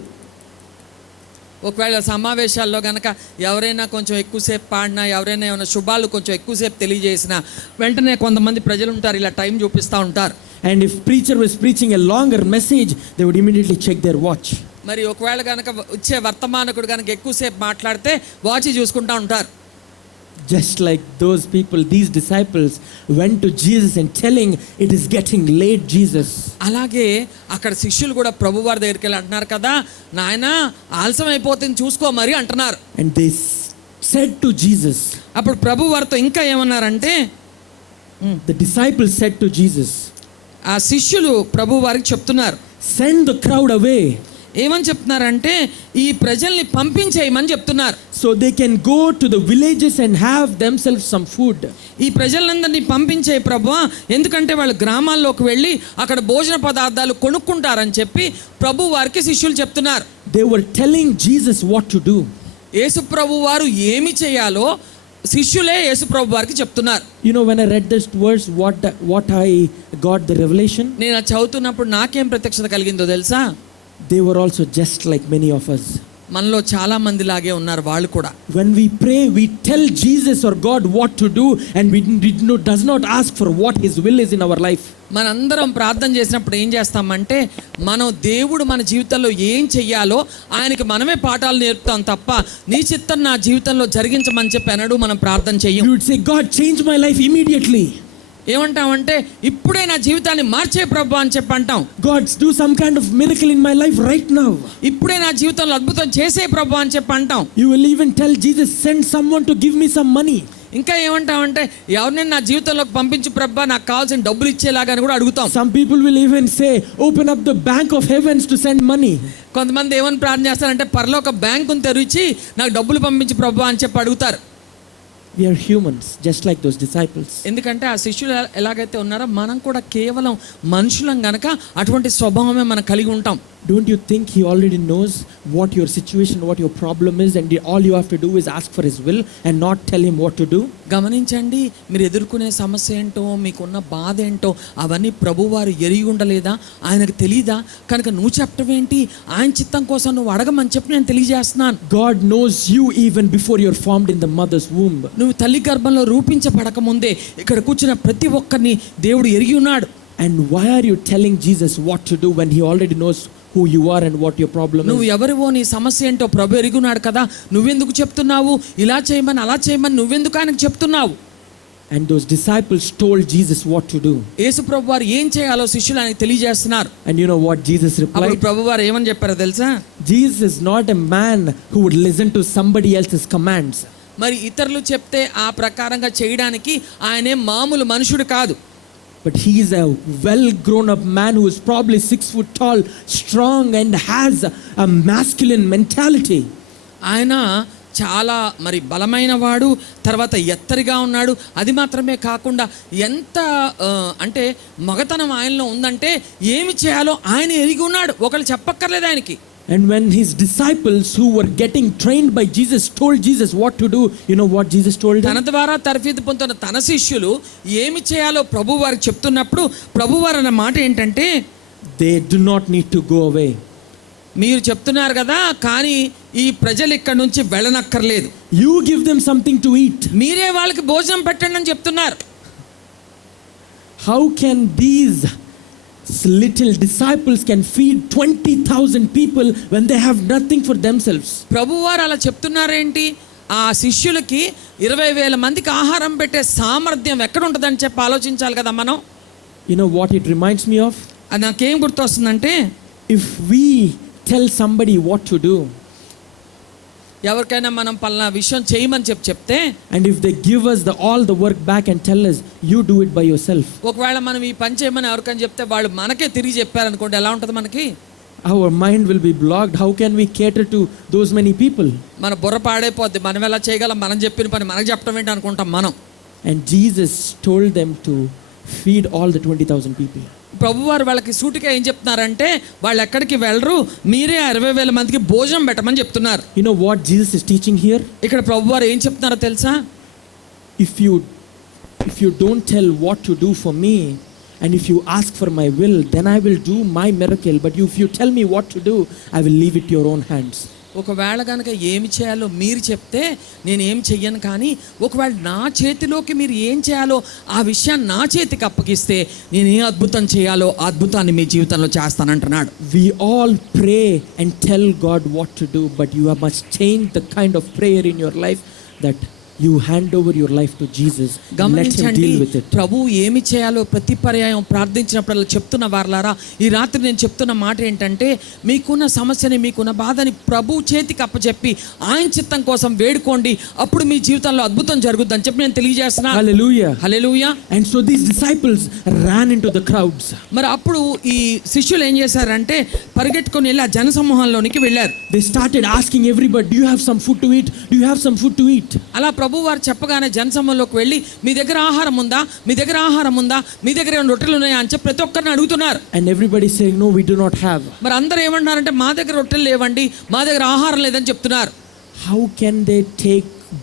ఒకవేళ సమావేశాల్లో కనుక ఎవరైనా కొంచెం ఎక్కువసేపు పాడినా, ఎవరైనా ఏమైనా శుభాలు కొంచెం ఎక్కువసేపు తెలియజేసినా వెంటనే కొంతమంది ప్రజలు ఉంటారు ఇలా టైం చూపిస్తూ ఉంటారు. and if preacher was preaching a longer message, they would immediately check their watch. మరి ఒకవేళ కనుక వచ్చే వర్తమానకుడు కనుక ఎక్కువసేపు మాట్లాడితే వాచ్ చూసుకుంటూ ఉంటారు. Just like those people, these disciples went to Jesus and telling, it is getting late, Jesus. అలాగే అక్కడ శిష్యులు కూడా ప్రభు వారి దగ్గరికి వెళ్ళి అంటున్నారు కదా, నాయన ఆలస్యం అయిపోతుంది చూసుకో మరి అంటున్నారు. And they said to Jesus, అప్పుడు ప్రభు వారితో ఇంకా ఏమన్నారంటే, the disciples said to Jesus, ఆ శిష్యులు ప్రభు వారికి చెప్తున్నారు, send the crowd away, ఏమని చెప్తున్నారంటే ఈ ప్రజల్ని పంపించేయమని చెప్తున్నారు. so they can go to the villages and have themselves some food. ఈ ప్రజలందరినీ పంపించే ప్రభువా, ఎందుకంటే వాళ్ళు గ్రామాల్లోకి వెళ్ళి అక్కడ భోజన పదార్థాలు కొనుక్కుంటారని చెప్పి ప్రభు వారికి శిష్యులు చెప్తున్నారు. They were telling Jesus what to do. యేసు ప్రభు వారు ఏమి చేయాలో శిష్యులే యేసు ప్రభు వారికి చెప్తున్నారు. You know, when I read this verse, what I got the revelation, నేను అది చదువుతున్నప్పుడు నాకేం ప్రత్యక్షత కలిగిందో తెలుసా? they were also just like many of us. మనలో చాలా మంది లాగే ఉన్నారు వాళ్ళు కూడా. When we pray, we tell Jesus or God what to do, and we does not ask for what his will is in our life. మనందరం ప్రార్థన చేసినప్పుడు ఏం చేస్తామంటే మనం దేవుడు మన జీవితంలో ఏం చెయ్యాలో ఆయనకి మనమే పాఠాలు నేర్పుతాం తప్ప నీ చిత్తం నా జీవితంలో జరిగించమని చెప్పి అనడు మనం ప్రార్థన చెయ్యం. You would say, God, change my life immediately. ఏమంటామంటే ఇప్పుడే నా జీవితాన్ని మార్చే ప్రభు అని చెప్పి అంటాం. God, do some kind of miracle in my life right now. ఇప్పుడే నా జీవితంలో అద్భుతం చేసే ప్రభు అని చెప్పి అంటాం. You will even tell Jesus, send someone to give me some money. ఇంకా ఏమంటామంటే ఎవరినైనా నా జీవితంలోకి పంపించు ప్రభా, నాకు కావాల్సిన డబ్బులు ఇచ్చేలాగా కూడా అడుగుతాం. Some people will even say, open up the bank of heavens to send money. కొంతమంది ఏమని ప్రార్థన చేస్తారంటే పరలోక బ్యాంకును తెరిచి నాకు డబ్బులు పంపించు ప్రభా అని చెప్పి అడుగుతారు. We are humans, just like those disciples. ఎందుకంటే ఆ శిష్యులు ఎలాగైతే ఉన్నారో మనం కూడా కేవలం మనుషులం గనక అటువంటి స్వభావమే మనం కలిగి ఉంటాం. Don't you think he already knows what your situation, what your problem is, and all you have to do is ask for his will and not tell him what to do? గమనించండి, మీరు ఎదుర్కొనే సమస్య ఏంటో, మీకున్న బాధ ఏంటో అవన్నీ ప్రభువారు ఎరిగి ఉండలేదా? ఆయనకు తెలీదా? కనుక నువ్వు చెప్పటం ఏంటి? ఆయన చిత్తం కోసం నువ్వు అడగమని చెప్పి నేను తెలియజేస్తున్నాను. God knows you even before you're formed in the mother's womb. నువ్వు తల్లి గర్భంలో రూపించబడక ముందే ఇక్కడ కూర్చున్న ప్రతి ఒక్కరిని దేవుడు ఎరిగి ఉన్నాడు. And why are you telling Jesus what to do when he already knows who you are and what your problem నువ్వు is? ఎవరివో, నీ సమస్య ఏంటో ప్రభు ఎరుగున్నాడు కదా, నువ్వెందుకు చెప్తున్నావు? ఇలా చేయమని అలా చేయమని నువ్వెందుకు ఆయనకు చెప్తున్నావు? And those disciples told Jesus what to do. యేసు ప్రభు వారు ఏం చేయాలో శిష్యులు ఆయనకు తెలియజేస్తున్నారు. And you know what Jesus అప్పుడు replied? ప్రభు వారు ఏమని చెప్పారో తెలుసా? Jesus is not a man who would listen to somebody else's commands. మరి ఇతరులు చెప్తే ఆ ప్రకారంగా చేయడానికి ఆయనే మామూలు మనుషుడు కాదు. But he is a well grown up man who is probably 6 foot tall, strong, and has a masculine mentality. ఆయన చాలా మరి బలమైన వాడు, తర్వాత ఎత్తరిగా ఉన్నాడు. అది మాత్రమే కాకుండా ఎంత అంటే మగతనం ఆయనలో ఉందంటే ఏమి చేయాలో ఆయన ఎరిగి ఉన్నాడు, ఒకళ్ళు చెప్పక్కర్లేదు ఆయనకి. And when his disciples who were getting trained by Jesus told Jesus what to do, you know what Jesus told them? తన ద్వారా తర్ఫీదు పొందుతున్న తన శిష్యులు ఏమి చేయాలో ప్రభు వారికి చెప్తున్నప్పుడు ప్రభు వారు అన్న మాట ఏంటంటే, they do not need to go away. మీరు చెప్తున్నారు కదా, కానీ ఈ ప్రజలు ఇక్కడ నుంచి వెళ్ళనక్కర్లేదు, You give them something to eat. మీరే వాళ్ళకి భోజనం పెట్టండి అని చెప్తున్నారు. How can these little disciples can feed 20,000 people when they have nothing for themselves? ప్రభువారు అలా చెప్తున్నారేంటి? ఆ శిష్యులకి 20,000 మందికి ఆహారం పెట్టే సామర్థ్యం ఎక్కడ ఉంటుందని చెప్పి ఆలోచించాలి కదా మనం. You know what it reminds me of? అది నాకేం గుర్తొస్తుందంటే, If we tell somebody what to do, ఎవరికైనా మనం పలానా విషయం చేయమని చెప్తే, and if they give us all the work back and tell us, you do it by yourself, ఒకవేళ మనం ఈ పని చేయమని ఎవరికైనా చెప్తే వాళ్ళు మనకే తిరిగి చెప్పారనుకోండి, ఎలా ఉంటుంది మనకి? our mind will be blocked. How can we cater to those many people? మన బుర్ర పాడైపోద్ది. మనం ఎలా చేయగలం? మనం చెప్పిన పని మనకు చెప్పడం ఏంటి అనుకుంటాం మనం. And Jesus told them to feed all the 20,000 people. ప్రభువారు వాళ్ళకి సూటిగా ఏం చెప్తున్నారంటే, వాళ్ళు ఎక్కడికి వెళ్ళరు, మీరే 20,000 మందికి భోజనం పెట్టమని చెప్తున్నారు. You know what Jesus is teaching here? ఇక్కడ ప్రభువారు ఏం చెప్తున్నారో తెలుసా? If you don't tell what to do for me, and if you ask for my will, then I will do my miracle. But if you tell me what to do, I will leave it to your own hands. ఒకవేళ కనుక ఏమి చేయాలో మీరు చెప్తే నేను ఏం చెయ్యను, కానీ ఒకవేళ నా చేతిలోకి మీరు ఏం చేయాలో ఆ విషయాన్ని నా చేతికి అప్పగిస్తే నేను ఏ అద్భుతం చేయాలో ఆ అద్భుతాన్ని మీ జీవితంలో చేస్తానంటున్నాడు. We all pray and tell God what to do, but you must change the kind of prayer in your life that you hand over your life to Jesus and let him గమనించండి, deal with it. ప్రభు ఏమి చేయాలో ప్రతి పర్యాయం ప్రార్థించినప్పుడు చెప్తున్న వారలారా, ఈ రాత్రి నేను చెప్తున్న మాట ఏంటంటే, మీకున్న సమస్యని, మీకున్న బాధని ప్రభు చేతికి అప్పచెప్పి ఆయన చిత్తం కోసం వేడుకోండి, అప్పుడు మీ జీవితంలో అద్భుతం జరుగుద్దని చెప్పి నేను తెలియజేస్తున్నా. Hallelujah. Hallelujah. And so these disciples ran into the crowds. మరి అప్పుడు ఈ శిష్యులు ఏం చేశారంటే పరిగెట్టుకొని వెళ్ళి ఆ జనసమూహంలోనికి వెళ్ళారు. They started asking everybody, do you have some food to eat? Do you have some food to eat? అలా ప్రభు వారు చెప్పగానే జనసమూహంలోకి వెళ్ళి, మీ దగ్గర ఆహారం ఉందా, మీ దగ్గర ఆహారం ఉందా, మీ దగ్గర ఏమైనా రొట్టెలు ఉన్నాయా అని చెప్పి ప్రతి ఒక్కరిని అడుగుతున్నారు. And everybody saying, no, we do not have. మరి అందరూ ఏమంటున్నారంటే, మా దగ్గర రొట్టెలు లేవండి, మా దగ్గర ఆహారం లేదని చెప్తున్నారు. How can they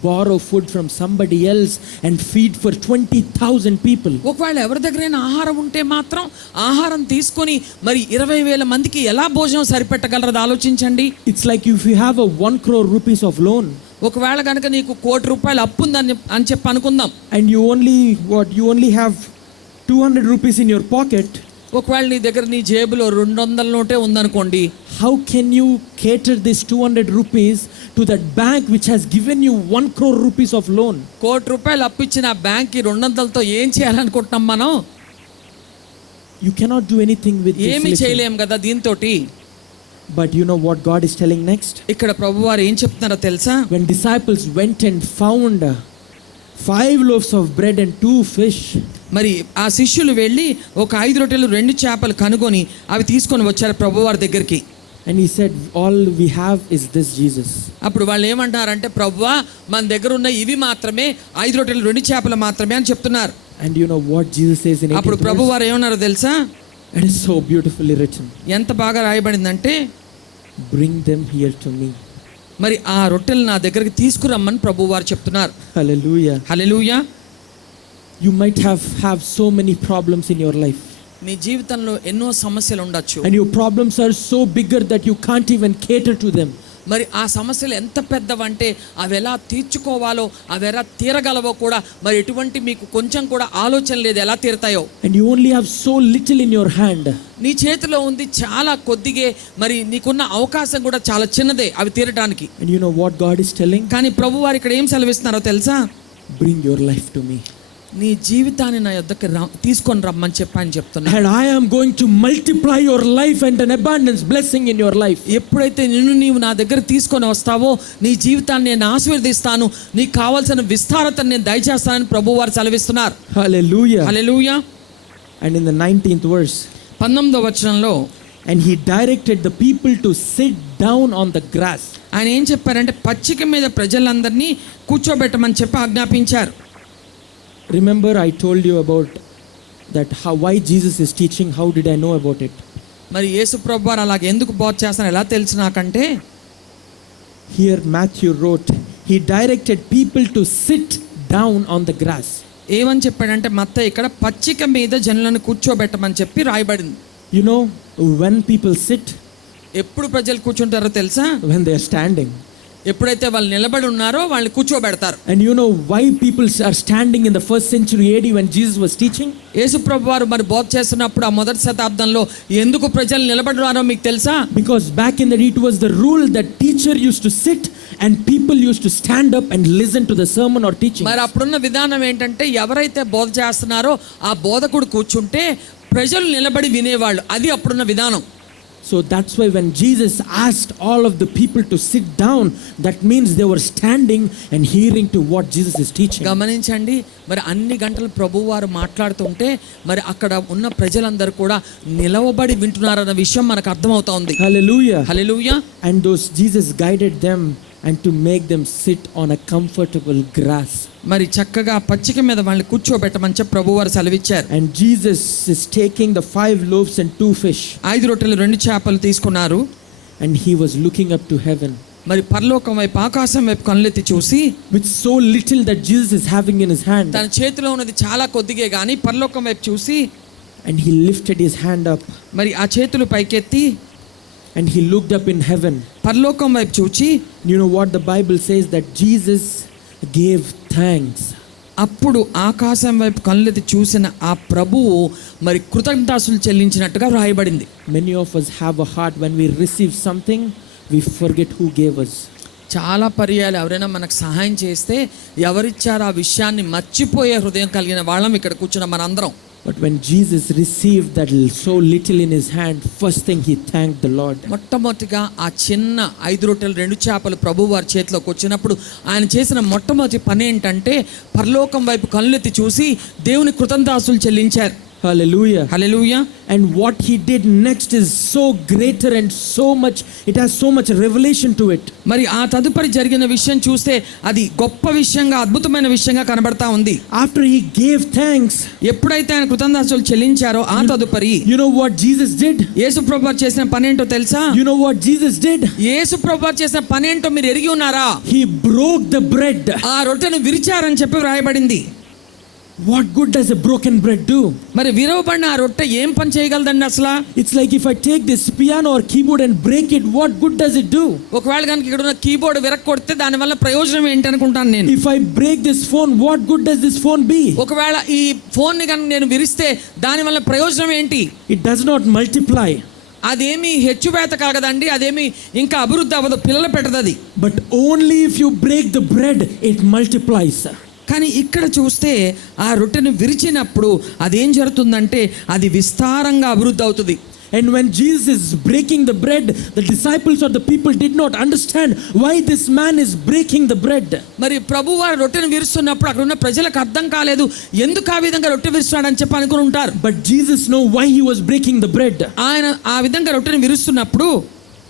borrow food from somebody else and feed for 20,000 people? ఒకవేళ ఎవరి దగ్గరైనా ఆహారం ఉంటే మాత్రం ఆహారం తీసుకొని మరి 20,000 మందికి ఎలా భోజనం సరిపెట్టగలరో ఆలోచించండి. It's like if you have a 1 crore rupees of loan, ఒకవేళ కనుక నీకు 1 కోటి రూపాయలు అప్పు ఉందని చెప్పి అనుకుందాం, and you only have 200 rupees in your pocket. ఒకవేళ నీ దగ్గర నీ జేబులో 200 నోటే ఉందనుకోండి, how can you cater this 200 rupees to that bank which has given you 1 crore rupees of loan? 1 కోటి రూపాయలు అప్పు ఇచ్చిన ఆ బ్యాంక్కి 200తో ఏం చేయాలనుకుంటున్నాం మనం? You cannot do anything with this ఏమీ little. చేయలేం కదా దీంతోటి. But you know what God is telling next? ఇక్కడ ప్రభువారు ఏం చెప్తున్నారో తెలుసా? When disciples went and found 5 loaves of bread and 2 fish, మరి ఆ శిష్యులు వెళ్ళి ఒక 5 రొట్టెలు 2 చేపలు కనుగొని అవి తీసుకొని వచ్చారు ప్రభువారి దగ్గరికి. and he said, all we have is this, Jesus. అప్పుడు వాళ్ళు ఏమంటారంటే, ప్రభువా మన దగ్గర ఉన్న ఇవి మాత్రమే, 5 రొట్టెలు 2 చేపలు మాత్రమే అని చెప్తున్నారు. And you know what Jesus says in 18th అప్పుడు verse? ప్రభువారు ఏమన్నారో తెలుసా? It is so beautifully written. ఎంత బాగా రాయబడిందంటే, Bring them here to me. మరి ఆ రొట్టెలు నా దగ్గరికి తీసుకురమ్మని ప్రభువారు చెప్తున్నారు. Hallelujah. Hallelujah. You might have so many problems in your life, మీ జీవితంలో ఎన్నో సమస్యలు ఉండొచ్చు. and your problems are so bigger that you can't even cater to them. మరి ఆ సమస్యలు ఎంత పెద్దవంటే అవి ఎలా తీర్చుకోవాలో, అవి ఎలా తీరగలవో కూడా మరి ఎటువంటి మీకు కొంచెం కూడా ఆలోచన లేదు ఎలా తీరుతాయో. And you only have so little in your hand. నీ చేతిలో ఉంది చాలా కొద్దిగే, మరి నీకున్న అవకాశం కూడా చాలా చిన్నదే అవి తీరడానికి. And you know what God is telling? కానీ ప్రభువారు ఇక్కడ ఏం సెలవిస్తున్నారో తెలుసా? Bring your life to me. నీ జీవితాన్ని నా యొద్దకు తీసుకొని రమ్మని చెప్పని చెప్తున్నా. And I am going to multiply your life and an abundance blessing in your life. ఎప్పుడైతే నీవు నా దగ్గర తీసుకొని వస్తావో నీ జీవితాన్ని నేను ఆశీర్వదిస్తాను, నీకు కావాల్సిన విస్తారతను నేను దయచేస్తానని ప్రభువారు సెలవిస్తున్నారు. Hallelujah. Hallelujah. And in the 19th verse, 19వ వచనంలో, and he directed the people to sit down on the grass. ఆయన ఏం చెప్పారంటే పచ్చిక మీద ప్రజలందరినీ కూర్చోబెట్టమని చెప్పి ఆజ్ఞాపించారు. Remember I told you about that why Jesus is teaching. How did I know about it? మరి యేసు ప్రభువారు అలాగ ఎందుకు బోధ చేస్తారో ఎలా తెలుసు నాకంటే, here Matthew wrote, he directed people to sit down on the grass. ఏమని చెప్పాడంటే మత్తయి ఇక్కడ పచ్చిక మీద జనులను కూర్చోబెట్టమని చెప్పి రాయబడింది. You know, when people sit, ఎప్పుడు ప్రజలు కూర్చుంటారో తెలుసా? When they are standing. ఎప్పుడైతే వాళ్ళు నిలబడి ఉన్నారో వాళ్ళని కూర్చోబెడతారు. And you know why people are standing in the first century AD when Jesus was teaching? యేసు ప్రభు వారు మరి బోధ చేస్తున్నప్పుడు ఆ మొదటి శతాబ్దంలో ఎందుకు ప్రజలు నిలబడినారో మీకు తెలుసా? Because back in the day it was the rule that teacher used to sit and people used to stand up and listen to the sermon or teaching. మరి అప్పుడున్న విధానం ఏంటంటే ఎవరైతే బోధ చేస్తున్నారో ఆ బోధకుడు కూర్చుంటే ప్రజలు నిలబడి వినేవాళ్ళు. అది అప్పుడున్న విధానం. So that's why when Jesus asked all of the people to sit down, that means they were standing and hearing to what Jesus is teaching. గమనించండి, మరి అన్ని గంటలు ప్రభువు వారు మాట్లాడుతుంటే మరి అక్కడ ఉన్న ప్రజలందరూ కూడా నిలవబడి వింటున్నారన్న విషయం మనకు అర్థమవుతోంది. Hallelujah. Hallelujah. And those Jesus guided them and to make them sit on a comfortable grass. మరి చక్కగా పచ్చిక మీద వాళ్ళని కూర్చోబెట్టమని చెప్పి ప్రభువు వారు సెలవిచ్చారు. And Jesus is taking the 5 loaves and 2 fish. 5 రొట్టెలు 2 చేపలు తీసుకున్నారు. And he was looking up to heaven. మరి పరలోకం వైపు ఆకాశం వైపు కళ్ళెత్తి చూసి, with so little that Jesus is having in his hand. తన చేతిలో ఉన్నది చాలా కొద్దిగే గాని పరలోకం వైపు చూసి, And he lifted his hand up. మరి ఆ చేతులు పైకెత్తి And he looked up in heaven. పరలోకం వైపు చూచి, You know what the Bible says? That Jesus gave thanks. అప్పుడు ఆకాశం వైపు కళ్ళెత్తి చూసిన ఆ ప్రభువు మరి కృతజ్ఞతాస్తులు చెల్లించినట్టుగా వ్రాయబడింది. Many of us have a heart when we receive something, we forget who gave us. చాలా పర్యాలు ఎవరైనా మనకు సహాయం చేస్తే ఎవరిచ్చారు ఆ విషయాన్ని మర్చిపోయే హృదయం కలిగిన వాళ్ళం ఇక్కడ కూర్చున్న మనందరం. But when Jesus received that so little in his hand, first thing he thanked the Lord. మొట్టమొదటిగా ఆ చిన్న 5 రొట్టెలు 2 చేపలు ప్రభు వారి చేతిలోకి వచ్చినప్పుడు ఆయన చేసిన మొట్టమొదటి పని ఏంటంటే పరలోకం వైపు కళ్ళెత్తి చూసి దేవుని కృతజ్ఞతాస్తులు చెల్లించారు. Hallelujah. Hallelujah. And what he did next is so greater and so much, it has so much revelation to it. మరి ఆ తదుపరి జరిగిన విషయం చూస్తే అది గొప్ప విషయంగా అద్భుతమైన విషయంగా కనబడతా ఉంది. After he gave thanks, ఎప్పుడైతే ఆయన కృతజ్ఞతాస్తులు చెల్లించారో ఆ తదుపరి you know what Jesus did? యేసు ప్రభువు చేసిన పని ఏంటో తెలుసా? You know what Jesus did? యేసు ప్రభువు చేసిన పని ఏంటో మీరు ఎరిగి ఉన్నారా? He broke the bread. ఆ రొట్టెను విరిచారని చెప్పి వ్రాయబడింది. What good does a broken bread do? మరి విరవబడిన ఆ రొట్టె ఏం పని చేయగలదండి అసలు? It's like if I take this piano or keyboard and break it, what good does it do? ఒకవేళ కనుక ఇక్కడ ఉన్న కీబోర్డ్ విరక్కొడితే దాని వల్ల ప్రయోజనం ఏంటి అనుకుంటాను నేను. If I break this phone, what good does this phone be? ఒకవేళ ఈ ఫోన్ ని కనుక నేను విరిస్తే దాని వల్ల ప్రయోజనం ఏంటి? It does not multiply. అదేమి హెచ్చువేత కలగదండి, అదేమి ఇంకా అభివృద్ధి అవ్వదు, పిల్లలు పెట్టదది. But only if you break the bread, it multiplies. కానీ ఇక్కడ చూస్తే ఆ రొట్టెను విరిచినప్పుడు అదేం జరుగుతుందంటే అది విస్తారంగా అభివృద్ధి అవుతుంది. And when Jesus is breaking the bread, the disciples or the people did not understand why this man is breaking the bread. మరి ప్రభు వారు రొట్టెను విరుస్తున్నప్పుడు అక్కడ ఉన్న ప్రజలకు అర్థం కాలేదు ఎందుకు ఆ విధంగా రొట్టె విరుస్తున్నాడని చెప్పి అనుకుని ఉంటారు. But Jesus know why he was breaking the bread. ఆయన ఆ విధంగా రొట్టెను విరుస్తున్నప్పుడు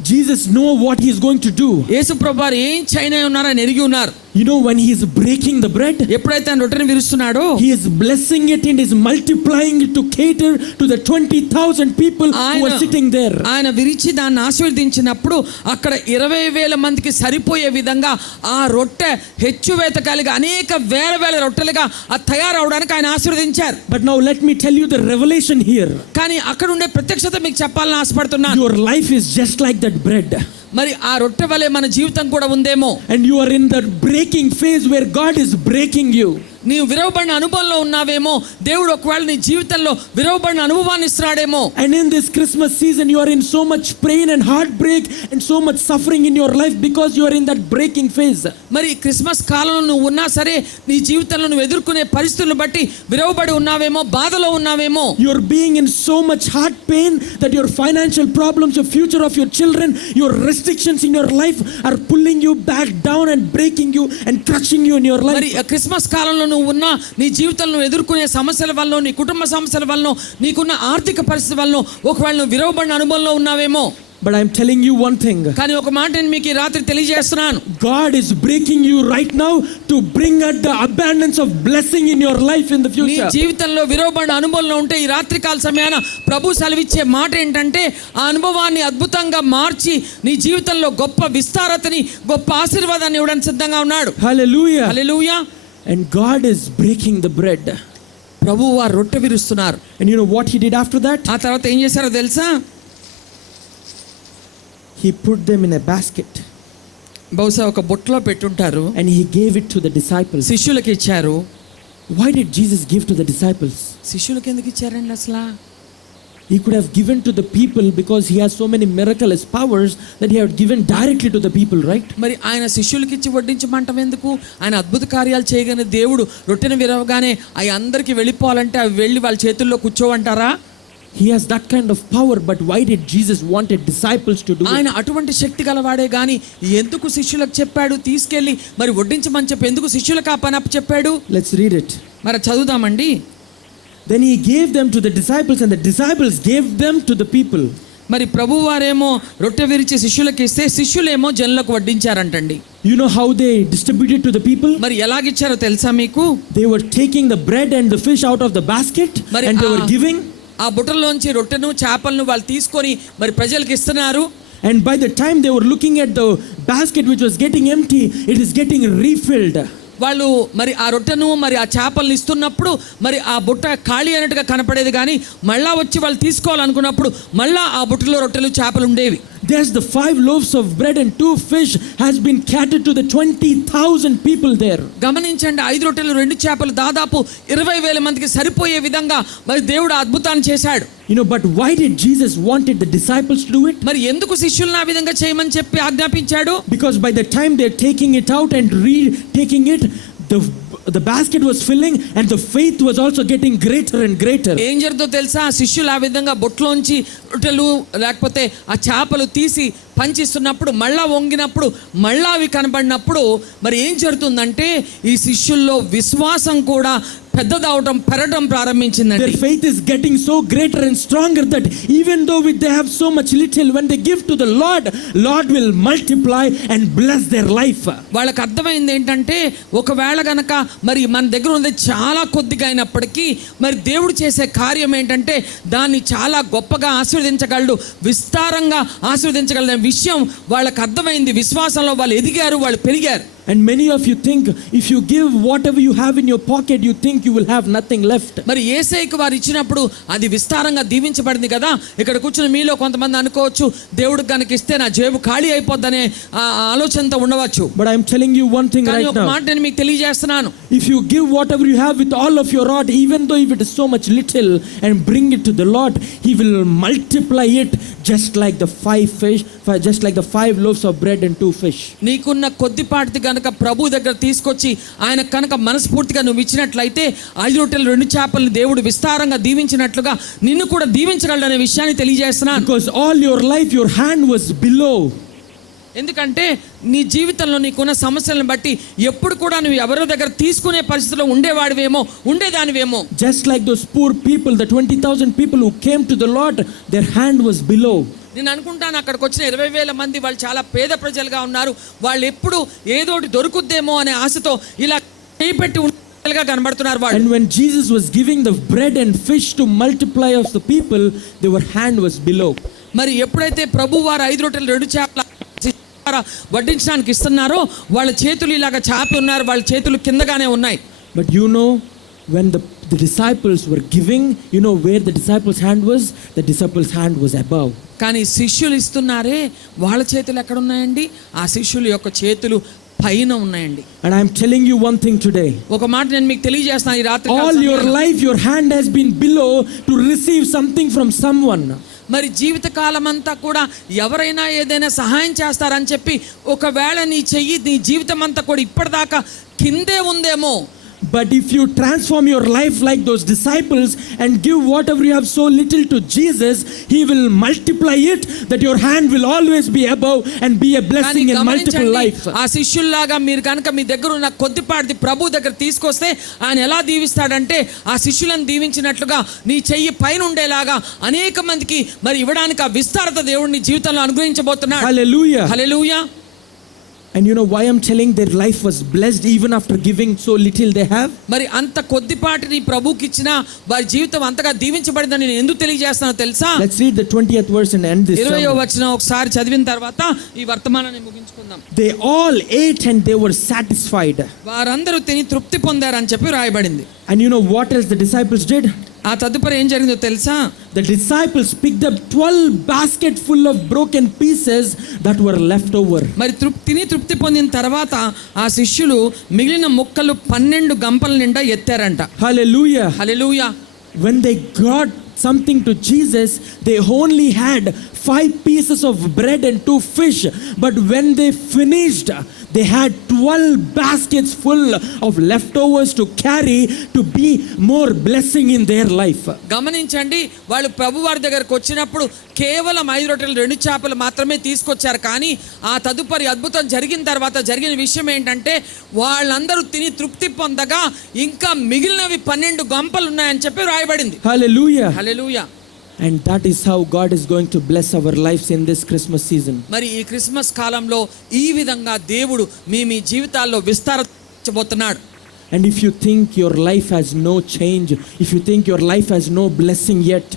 Jesus know what he is going to do. యేసు ప్రభు వారు ఏం చేయనే ఉన్నారని ఎరిగి ఉన్నారు. You know when he is breaking the bread, ఎప్పుడైతే ఆయన రొట్టెను విరుస్తున్నాడో he is blessing it and is multiplying it to cater to the 20,000 people who are sitting there. ఆయన విరిచి దాన్ని ఆశీర్వదించినప్పుడు అక్కడ 20,000 మందికి సరిపోయే విధంగా ఆ రొట్టె హెచ్చువేత కలిగి అనేక వేల రొట్టెలుగా అది తయారవడానికి ఆయన ఆశీర్వదించారు. But now let me tell you the revelation here. కానీ అక్కడ ఉండే ప్రత్యక్షత మీకు చెప్పాలని ఆశపడుతున్నాను. Your life is just like that bread. మరి ఆ రొట్టె వలె మన జీవితం కూడా ఉందేమో. And you are in the breaking phase where God is breaking you. నీవు విరవబడిన అనుభవంలో ఉన్నావేమో, దేవుడు ఒకవేళ నీ జీవితంలో విరవబడిన అనుభవాన్ని ఇస్తున్నాడేమో. And in this Christmas season you are in so much pain and heartbreak and so much suffering in your life because you are in that breaking phase. మరి Christmas కాలంలో నువ్వు ఉన్నా సరే నీ జీవితంలో నువ్వు ఎదుర్కొనే పరిస్థితులను బట్టి విరవబడి ఉన్నావేమో, బాధలో ఉన్నావేమో. You are being in so much heart pain that your financial problems, your future of your children, your restrictions in your life are pulling you back down and breaking you and crushing you in your life. మరి Christmas కాలంలో నువ్వు ఉన్న నీ జీవితంలో నువ్వు ఎదుర్కొనే సమస్యల వల్ల, నీ కుటుంబ సమస్యల వల్ల, నీకున్న ఆర్థిక పరిస్థితి వల్ల ఒకవేళ నువ్వు విరవబడిన అనుభవంలో ఉన్నావేమో. But I am telling you one thing. కానీ ఒక మాట నేను మీకు ఈ రాత్రి తెలియజేస్తున్నాను. God is breaking you right now to bring out the abundance of blessing in your life in the నీ future. జీవితంలో విరవబడిన అనుభవంలో ఉంటే ఈ రాత్రికాల సమయాన ప్రభు సెలవిచ్చే మాట ఏంటంటే ఆ అనుభవాన్ని అద్భుతంగా మార్చి నీ జీవితంలో గొప్ప విస్తారతని, గొప్ప ఆశీర్వాదాన్ని ఇవ్వడానికి సిద్ధంగా ఉన్నాడు. Hallelujah. Hallelujah. And God is breaking the bread. ప్రభువు వారు రొట్టె విరుస్తున్నారు. And you know what he did after that? ఆ తర్వాత ఏం చేశారో తెలుసా? he put them in a basket బహుశా ఒక బుట్టలో పెట్టుంటారు, and he gave it to the disciples. శిష్యులకు ఇచ్చారు. Why did Jesus give to the disciples? శిష్యులకు ఎందుకు ఇచ్చారండి అసలు? He could have given to the people because he has so many miraculous powers that he had given directly to the people, right? మరి ఆయన శిష్యులకి ఇచ్చి వడ్డించమంటం ఎందుకు? ఆయన అద్భుత కార్యాలు చేయగానే దేవుడు రొట్టెను విరవగానే అవి అందరికి వెళ్ళిపోవాలంటే అవి వెళ్ళి వాళ్ళ చేతుల్లో కూర్చోవంటారా? He has that kind of power, but why did Jesus wanted disciples to do ఆయన it? అటువంటి శక్తి గలవాడే గాని ఎందుకు శిష్యులకు చెప్పాడు తీసుకెళ్ళి మరి వడ్డించమని చెప్పి ఎందుకు శిష్యులకు ఆ పని చెప్పాడు? Let's read it. మరి చదువుదామండి. Then he gave them to the disciples and the disciples gave them to the people. మరి ప్రభువారేమో రొట్టె విరిచి శిష్యులకు ఇస్తే శిష్యులేమో జనులకు వడ్డించారంటండి. You know how they distributed to the people? మరి ఎలాగిచ్చారో తెలుసా మీకు? They were taking the bread and the fish out of the basket మరి and they were giving. ఆ బుట్టలోంచి రొట్టెను చేపలను వాళ్ళు తీసుకొని మరి ప్రజలకు ఇస్తున్నారు. And by the time they were looking at the basket which was getting empty, it is getting refilled. వాళ్ళు మరి ఆ రొట్టెను మరి ఆ చేపలను ఇస్తున్నప్పుడు మరి ఆ బుట్ట ఖాళీ అయినట్టుగా కనపడేది కానీ మళ్ళా వచ్చి వాళ్ళు తీసుకోవాలనుకున్నప్పుడు మళ్ళా ఆ బుట్టలో రొట్టెలు చేపలు ఉండేవి. There's the 5 loaves of bread and 2 fish has been catered to the 20,000 people there. గమనించండి, 5 రొట్టెలు 2 చేపలు దాదాపు 20,000 మందికి సరిపోయే విధంగా మరి దేవుడు అద్భుతాన్ని చేశాడు. You know, but why did Jesus wanted the disciples to do it? మరి ఎందుకు శిష్యులను ఆ విధంగా చేయమని చెప్పి ఆజ్ఞాపించాడు? Because by the time they're taking it out and taking it, the basket was filling and the faith was also getting greater and greater. ఏం జరుగుతుందో తెలుసా? శిష్యులు ఆ విధంగా బొట్లోంచి రొట్టెలు లేకపోతే ఆ చేపలు తీసి పంచిస్తున్నప్పుడు మళ్ళా వంగినప్పుడు మళ్ళా అవి కనబడినప్పుడు మరి ఏం జరుగుతుందంటే ఈ శిష్యుల్లో విశ్వాసం కూడా పెద్దదవటం పెరగడం ప్రారంభించిందండి. Their faith is getting so greater and stronger that even though they have so much little, when they give to the Lord will multiply and bless their life. వాళ్ళకి అర్థమైంది ఏంటంటే ఒకవేళ గనక మరి మన దగ్గర ఉంది చాలా కొద్దిగా అయినప్పటికీ మరి దేవుడు చేసే కార్యం ఏంటంటే దాన్ని చాలా గొప్పగా ఆశీర్వదించగలడు, విస్తారంగా ఆశీర్వదించగలడు అనే విషయం వాళ్ళకి అర్థమైంది. విశ్వాసంలో వాళ్ళు ఎదిగారు, వాళ్ళు పెరిగారు. And many of you think if you give whatever you have in your pocket, you think you will have nothing left. మరి యేసయ్యకు వారు ఇచ్చినప్పుడు అది విస్తారంగా దీవించబడింది కదా. ఇక్కడ కూర్చున్న మీలో కొంతమంది అనుకోవచ్చు దేవుడికి కనుక ఇస్తే నా జేబు ఖాళీ అయిపోద్దనే ఆలోచనతో ఉండవచ్చు. But I am telling you one thing right ఒక now. మాట నేను మీకు తెలియజేస్తున్నాను. If you give whatever you have with all of your heart, even though if it is so much little, and bring it to the Lord, He will multiply it just like the 5 loaves of bread and 2 fish. నీకున్న కొద్దిపాటిది కనుక ప్రభు దగ్గర తీసుకొచ్చి ఆయన కనుక మనస్ఫూర్తిగా నువ్వు ఇచ్చినట్లయితే 5 రొట్టెలు 2 చేపలను దేవుడు విస్తారంగా దీవించినట్లుగా నిన్ను కూడా దీవించగలడు అనే విషయాన్ని తెలియజేస్తున్నాను. Because all your life your hand was below. ఎందుకంటే నీ జీవితంలో నీకున్న సమస్యలను బట్టి ఎప్పుడు కూడా నువ్వు ఎవరి దగ్గర తీసుకునే పరిస్థితిలో ఉండేదానివేమో. Just like those poor people, the 20,000 people who came to the Lord, their hand was below. నేను అనుకుంటాను అక్కడికి వచ్చిన 20,000 మంది వాళ్ళు చాలా పేద ప్రజలుగా ఉన్నారు. వాళ్ళు ఎప్పుడు ఏదోటి దొరుకుద్దేమో అనే ఆశతో ఇలా చేపెట్టి ఉండగా కనబడుతున్నారు వాళ్ళు. And when Jesus was giving the bread and fish to multiply of the people, their hand was below. మరి ఎప్పుడైతే ప్రభు వారు 5 రొట్టెలు 2 చేపల వడ్డించడానికి ఇస్తున్నారో వాళ్ళ చేతులు ఇలాగా చాపి ఉన్నారు, వాళ్ళ చేతులు కిందగానే ఉన్నాయి. But you know, when the disciples were giving, you know where the disciples' hand was? The disciples' hand was above. కానీ శిష్యులు ఇస్తున్నారే వాళ్ళ చేతులు ఎక్కడ ఉన్నాయండి? ఆ శిష్యుల యొక్క చేతులు పైన ఉన్నాయండి. And I am telling you one thing today. ఒక మాట నేను మీకు తెలియజేస్తాను ఈ రాత్రి. All your life your hand has been below to receive something from someone. మరి జీవితకాలం అంతా కూడా ఎవరైనా ఏదైనా సహాయం చేస్తారని చెప్పి ఒకవేళ నీ చెయ్యి నీ జీవితం అంతా కూడా ఇప్పటిదాకా కిందే ఉందేమో. But if you transform your life like those disciples and give whatever you have so little to Jesus, He will multiply it, that your hand will always be above and be a blessing in multiple life. ఆ శిష్యుల్లాగా మీరు కనుక మీ దగ్గర ఉన్న కొద్దిపాటిది ప్రభు దగ్గర తీసుకొస్తే ఆయన ఎలా దీవిస్తాడంటే ఆ శిష్యులను దీవించినట్లుగా నీ చెయ్యి పైన ఉండేలాగా అనేక మందికి మరి ఇవ్వడానికి ఆ విస్తారత దేవుడు నీ జీవితంలో అనుగ్రహించబోతున్నాడు. Hallelujah. Hallelujah. And you know why I'm telling their life was blessed even after giving so little they have? మరి అంత కొద్దిపాటిని ప్రభుకి ఇచ్చినా వారి జీవితం అంతగా దీవించబడిందని నేను ఎందుకు తెలియజేస్తానో తెలుసా? Let's read the 20th verse and end this. 20వ వచనం ఒకసారి చదివిన తర్వాత ఈ వర్తమానాన్ని ముగించుకుందాం. They all ate and they were satisfied. వారందరూ తిని తృప్తి పొందారని చెప్పి రాయబడింది. And you know what else the disciples did? ఆ తదుపరి ఏం జరిగిందో తెలుసా? The disciples picked up 12 baskets full of broken pieces that were left over. మరి తృప్తి పొందిన తర్వాత ఆ శిష్యులు మిగిలిన ముక్కలు 12 గంపల నిండా ఎత్తారంట. Hallelujah. Hallelujah. When they got something to Jesus, they only had 5 pieces of bread and 2 fish. But when they finished, they had 12 baskets full of leftovers to carry to be more blessing in their life. గమనించండి, వాళ్ళు ప్రభు వారి దగ్గరకు వచ్చినప్పుడు కేవలం 5 రొట్టెలు 2 చేపలు మాత్రమే తీసుకొచ్చారు. కానీ ఆ తదుపరి అద్భుతం జరిగిన తర్వాత జరిగిన విషయం ఏంటంటే వాళ్ళందరూ తిని తృప్తి పొందగా ఇంకా మిగిలినవి 12 గంపలు ఉన్నాయని చెప్పి రాయబడింది. Hallelujah. Hallelujah. And that is how God is going to bless our lives in this Christmas season. మరి ఈ క్రిస్మస్ కాలంలో ఈ విధంగా దేవుడు మీ జీవితాల్లో విస్తరించబోతున్నాడు. And if you think your life has no change, if you think your life has no blessing yet,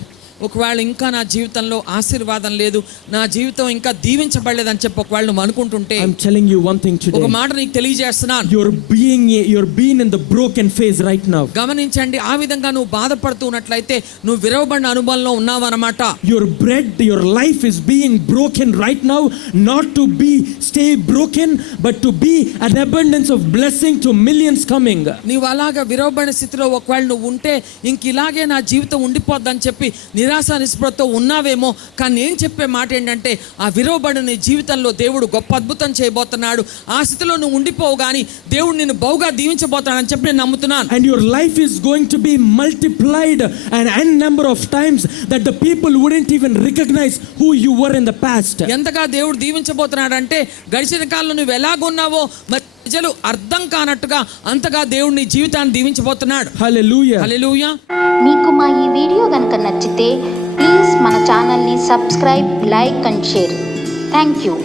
ఒకవేళ ఇంకా నా జీవితంలో ఆశీర్వాదం లేదు, నా జీవితం ఇంకా దీవించబడలేదని చెప్పి ఒకవేళ నువ్వు అనుకుంటుంటే, I'm telling you one thing today. ఒక మాట నీకు తెలియజేస్తున్నాను. You're being in the broken phase right now. గమనించండి, ఆ విధంగా నువ్వు బాధపడుతున్నట్లయితే నువ్వు విరవబడిన అనుభవంలో ఉన్నావన్నమాట. Your life is being broken right now, not to stay broken, but to be an abundance of blessing to millions coming. నీవు అలాగా విరవబడిన స్థితిలో ఒకవేళ నువ్వు ఉంటే ఇంక ఇలాగే నా జీవితం ఉండిపోద్దని చెప్పి నిరాశ నిస్పృహతో ఉన్నావేమో. కానీ నేను చెప్పే మాట ఏంటంటే ఆ విరవబడిన జీవితంలో దేవుడు గొప్ప అద్భుతం చేయబోతున్నాడు. ఆ స్థితిలో నువ్వు ఉండిపోవు కానీ దేవుడు నిన్ను బహుగా దీవించబోతాడని చెప్పి నేను నమ్ముతున్నాను. And your life is going to be multiplied an n number of times that the people wouldn't even recognize who you were in the past. ఎంతగా దేవుడు దీవించబోతున్నాడంటే గడిచిన కాలంలో నువ్వు ఎలాగున్నావో మరి ప్రజలు అర్థం కానట్టుగా అంతగా దేవుడు నీ జీవితాన్ని దీవించబోతున్నాడు. Hallelujah. హల్లెలూయా. మీకు మా ఈ వీడియో కనుక నచ్చితే ప్లీజ్ మన ఛానల్ని subscribe, like and share. Thank you.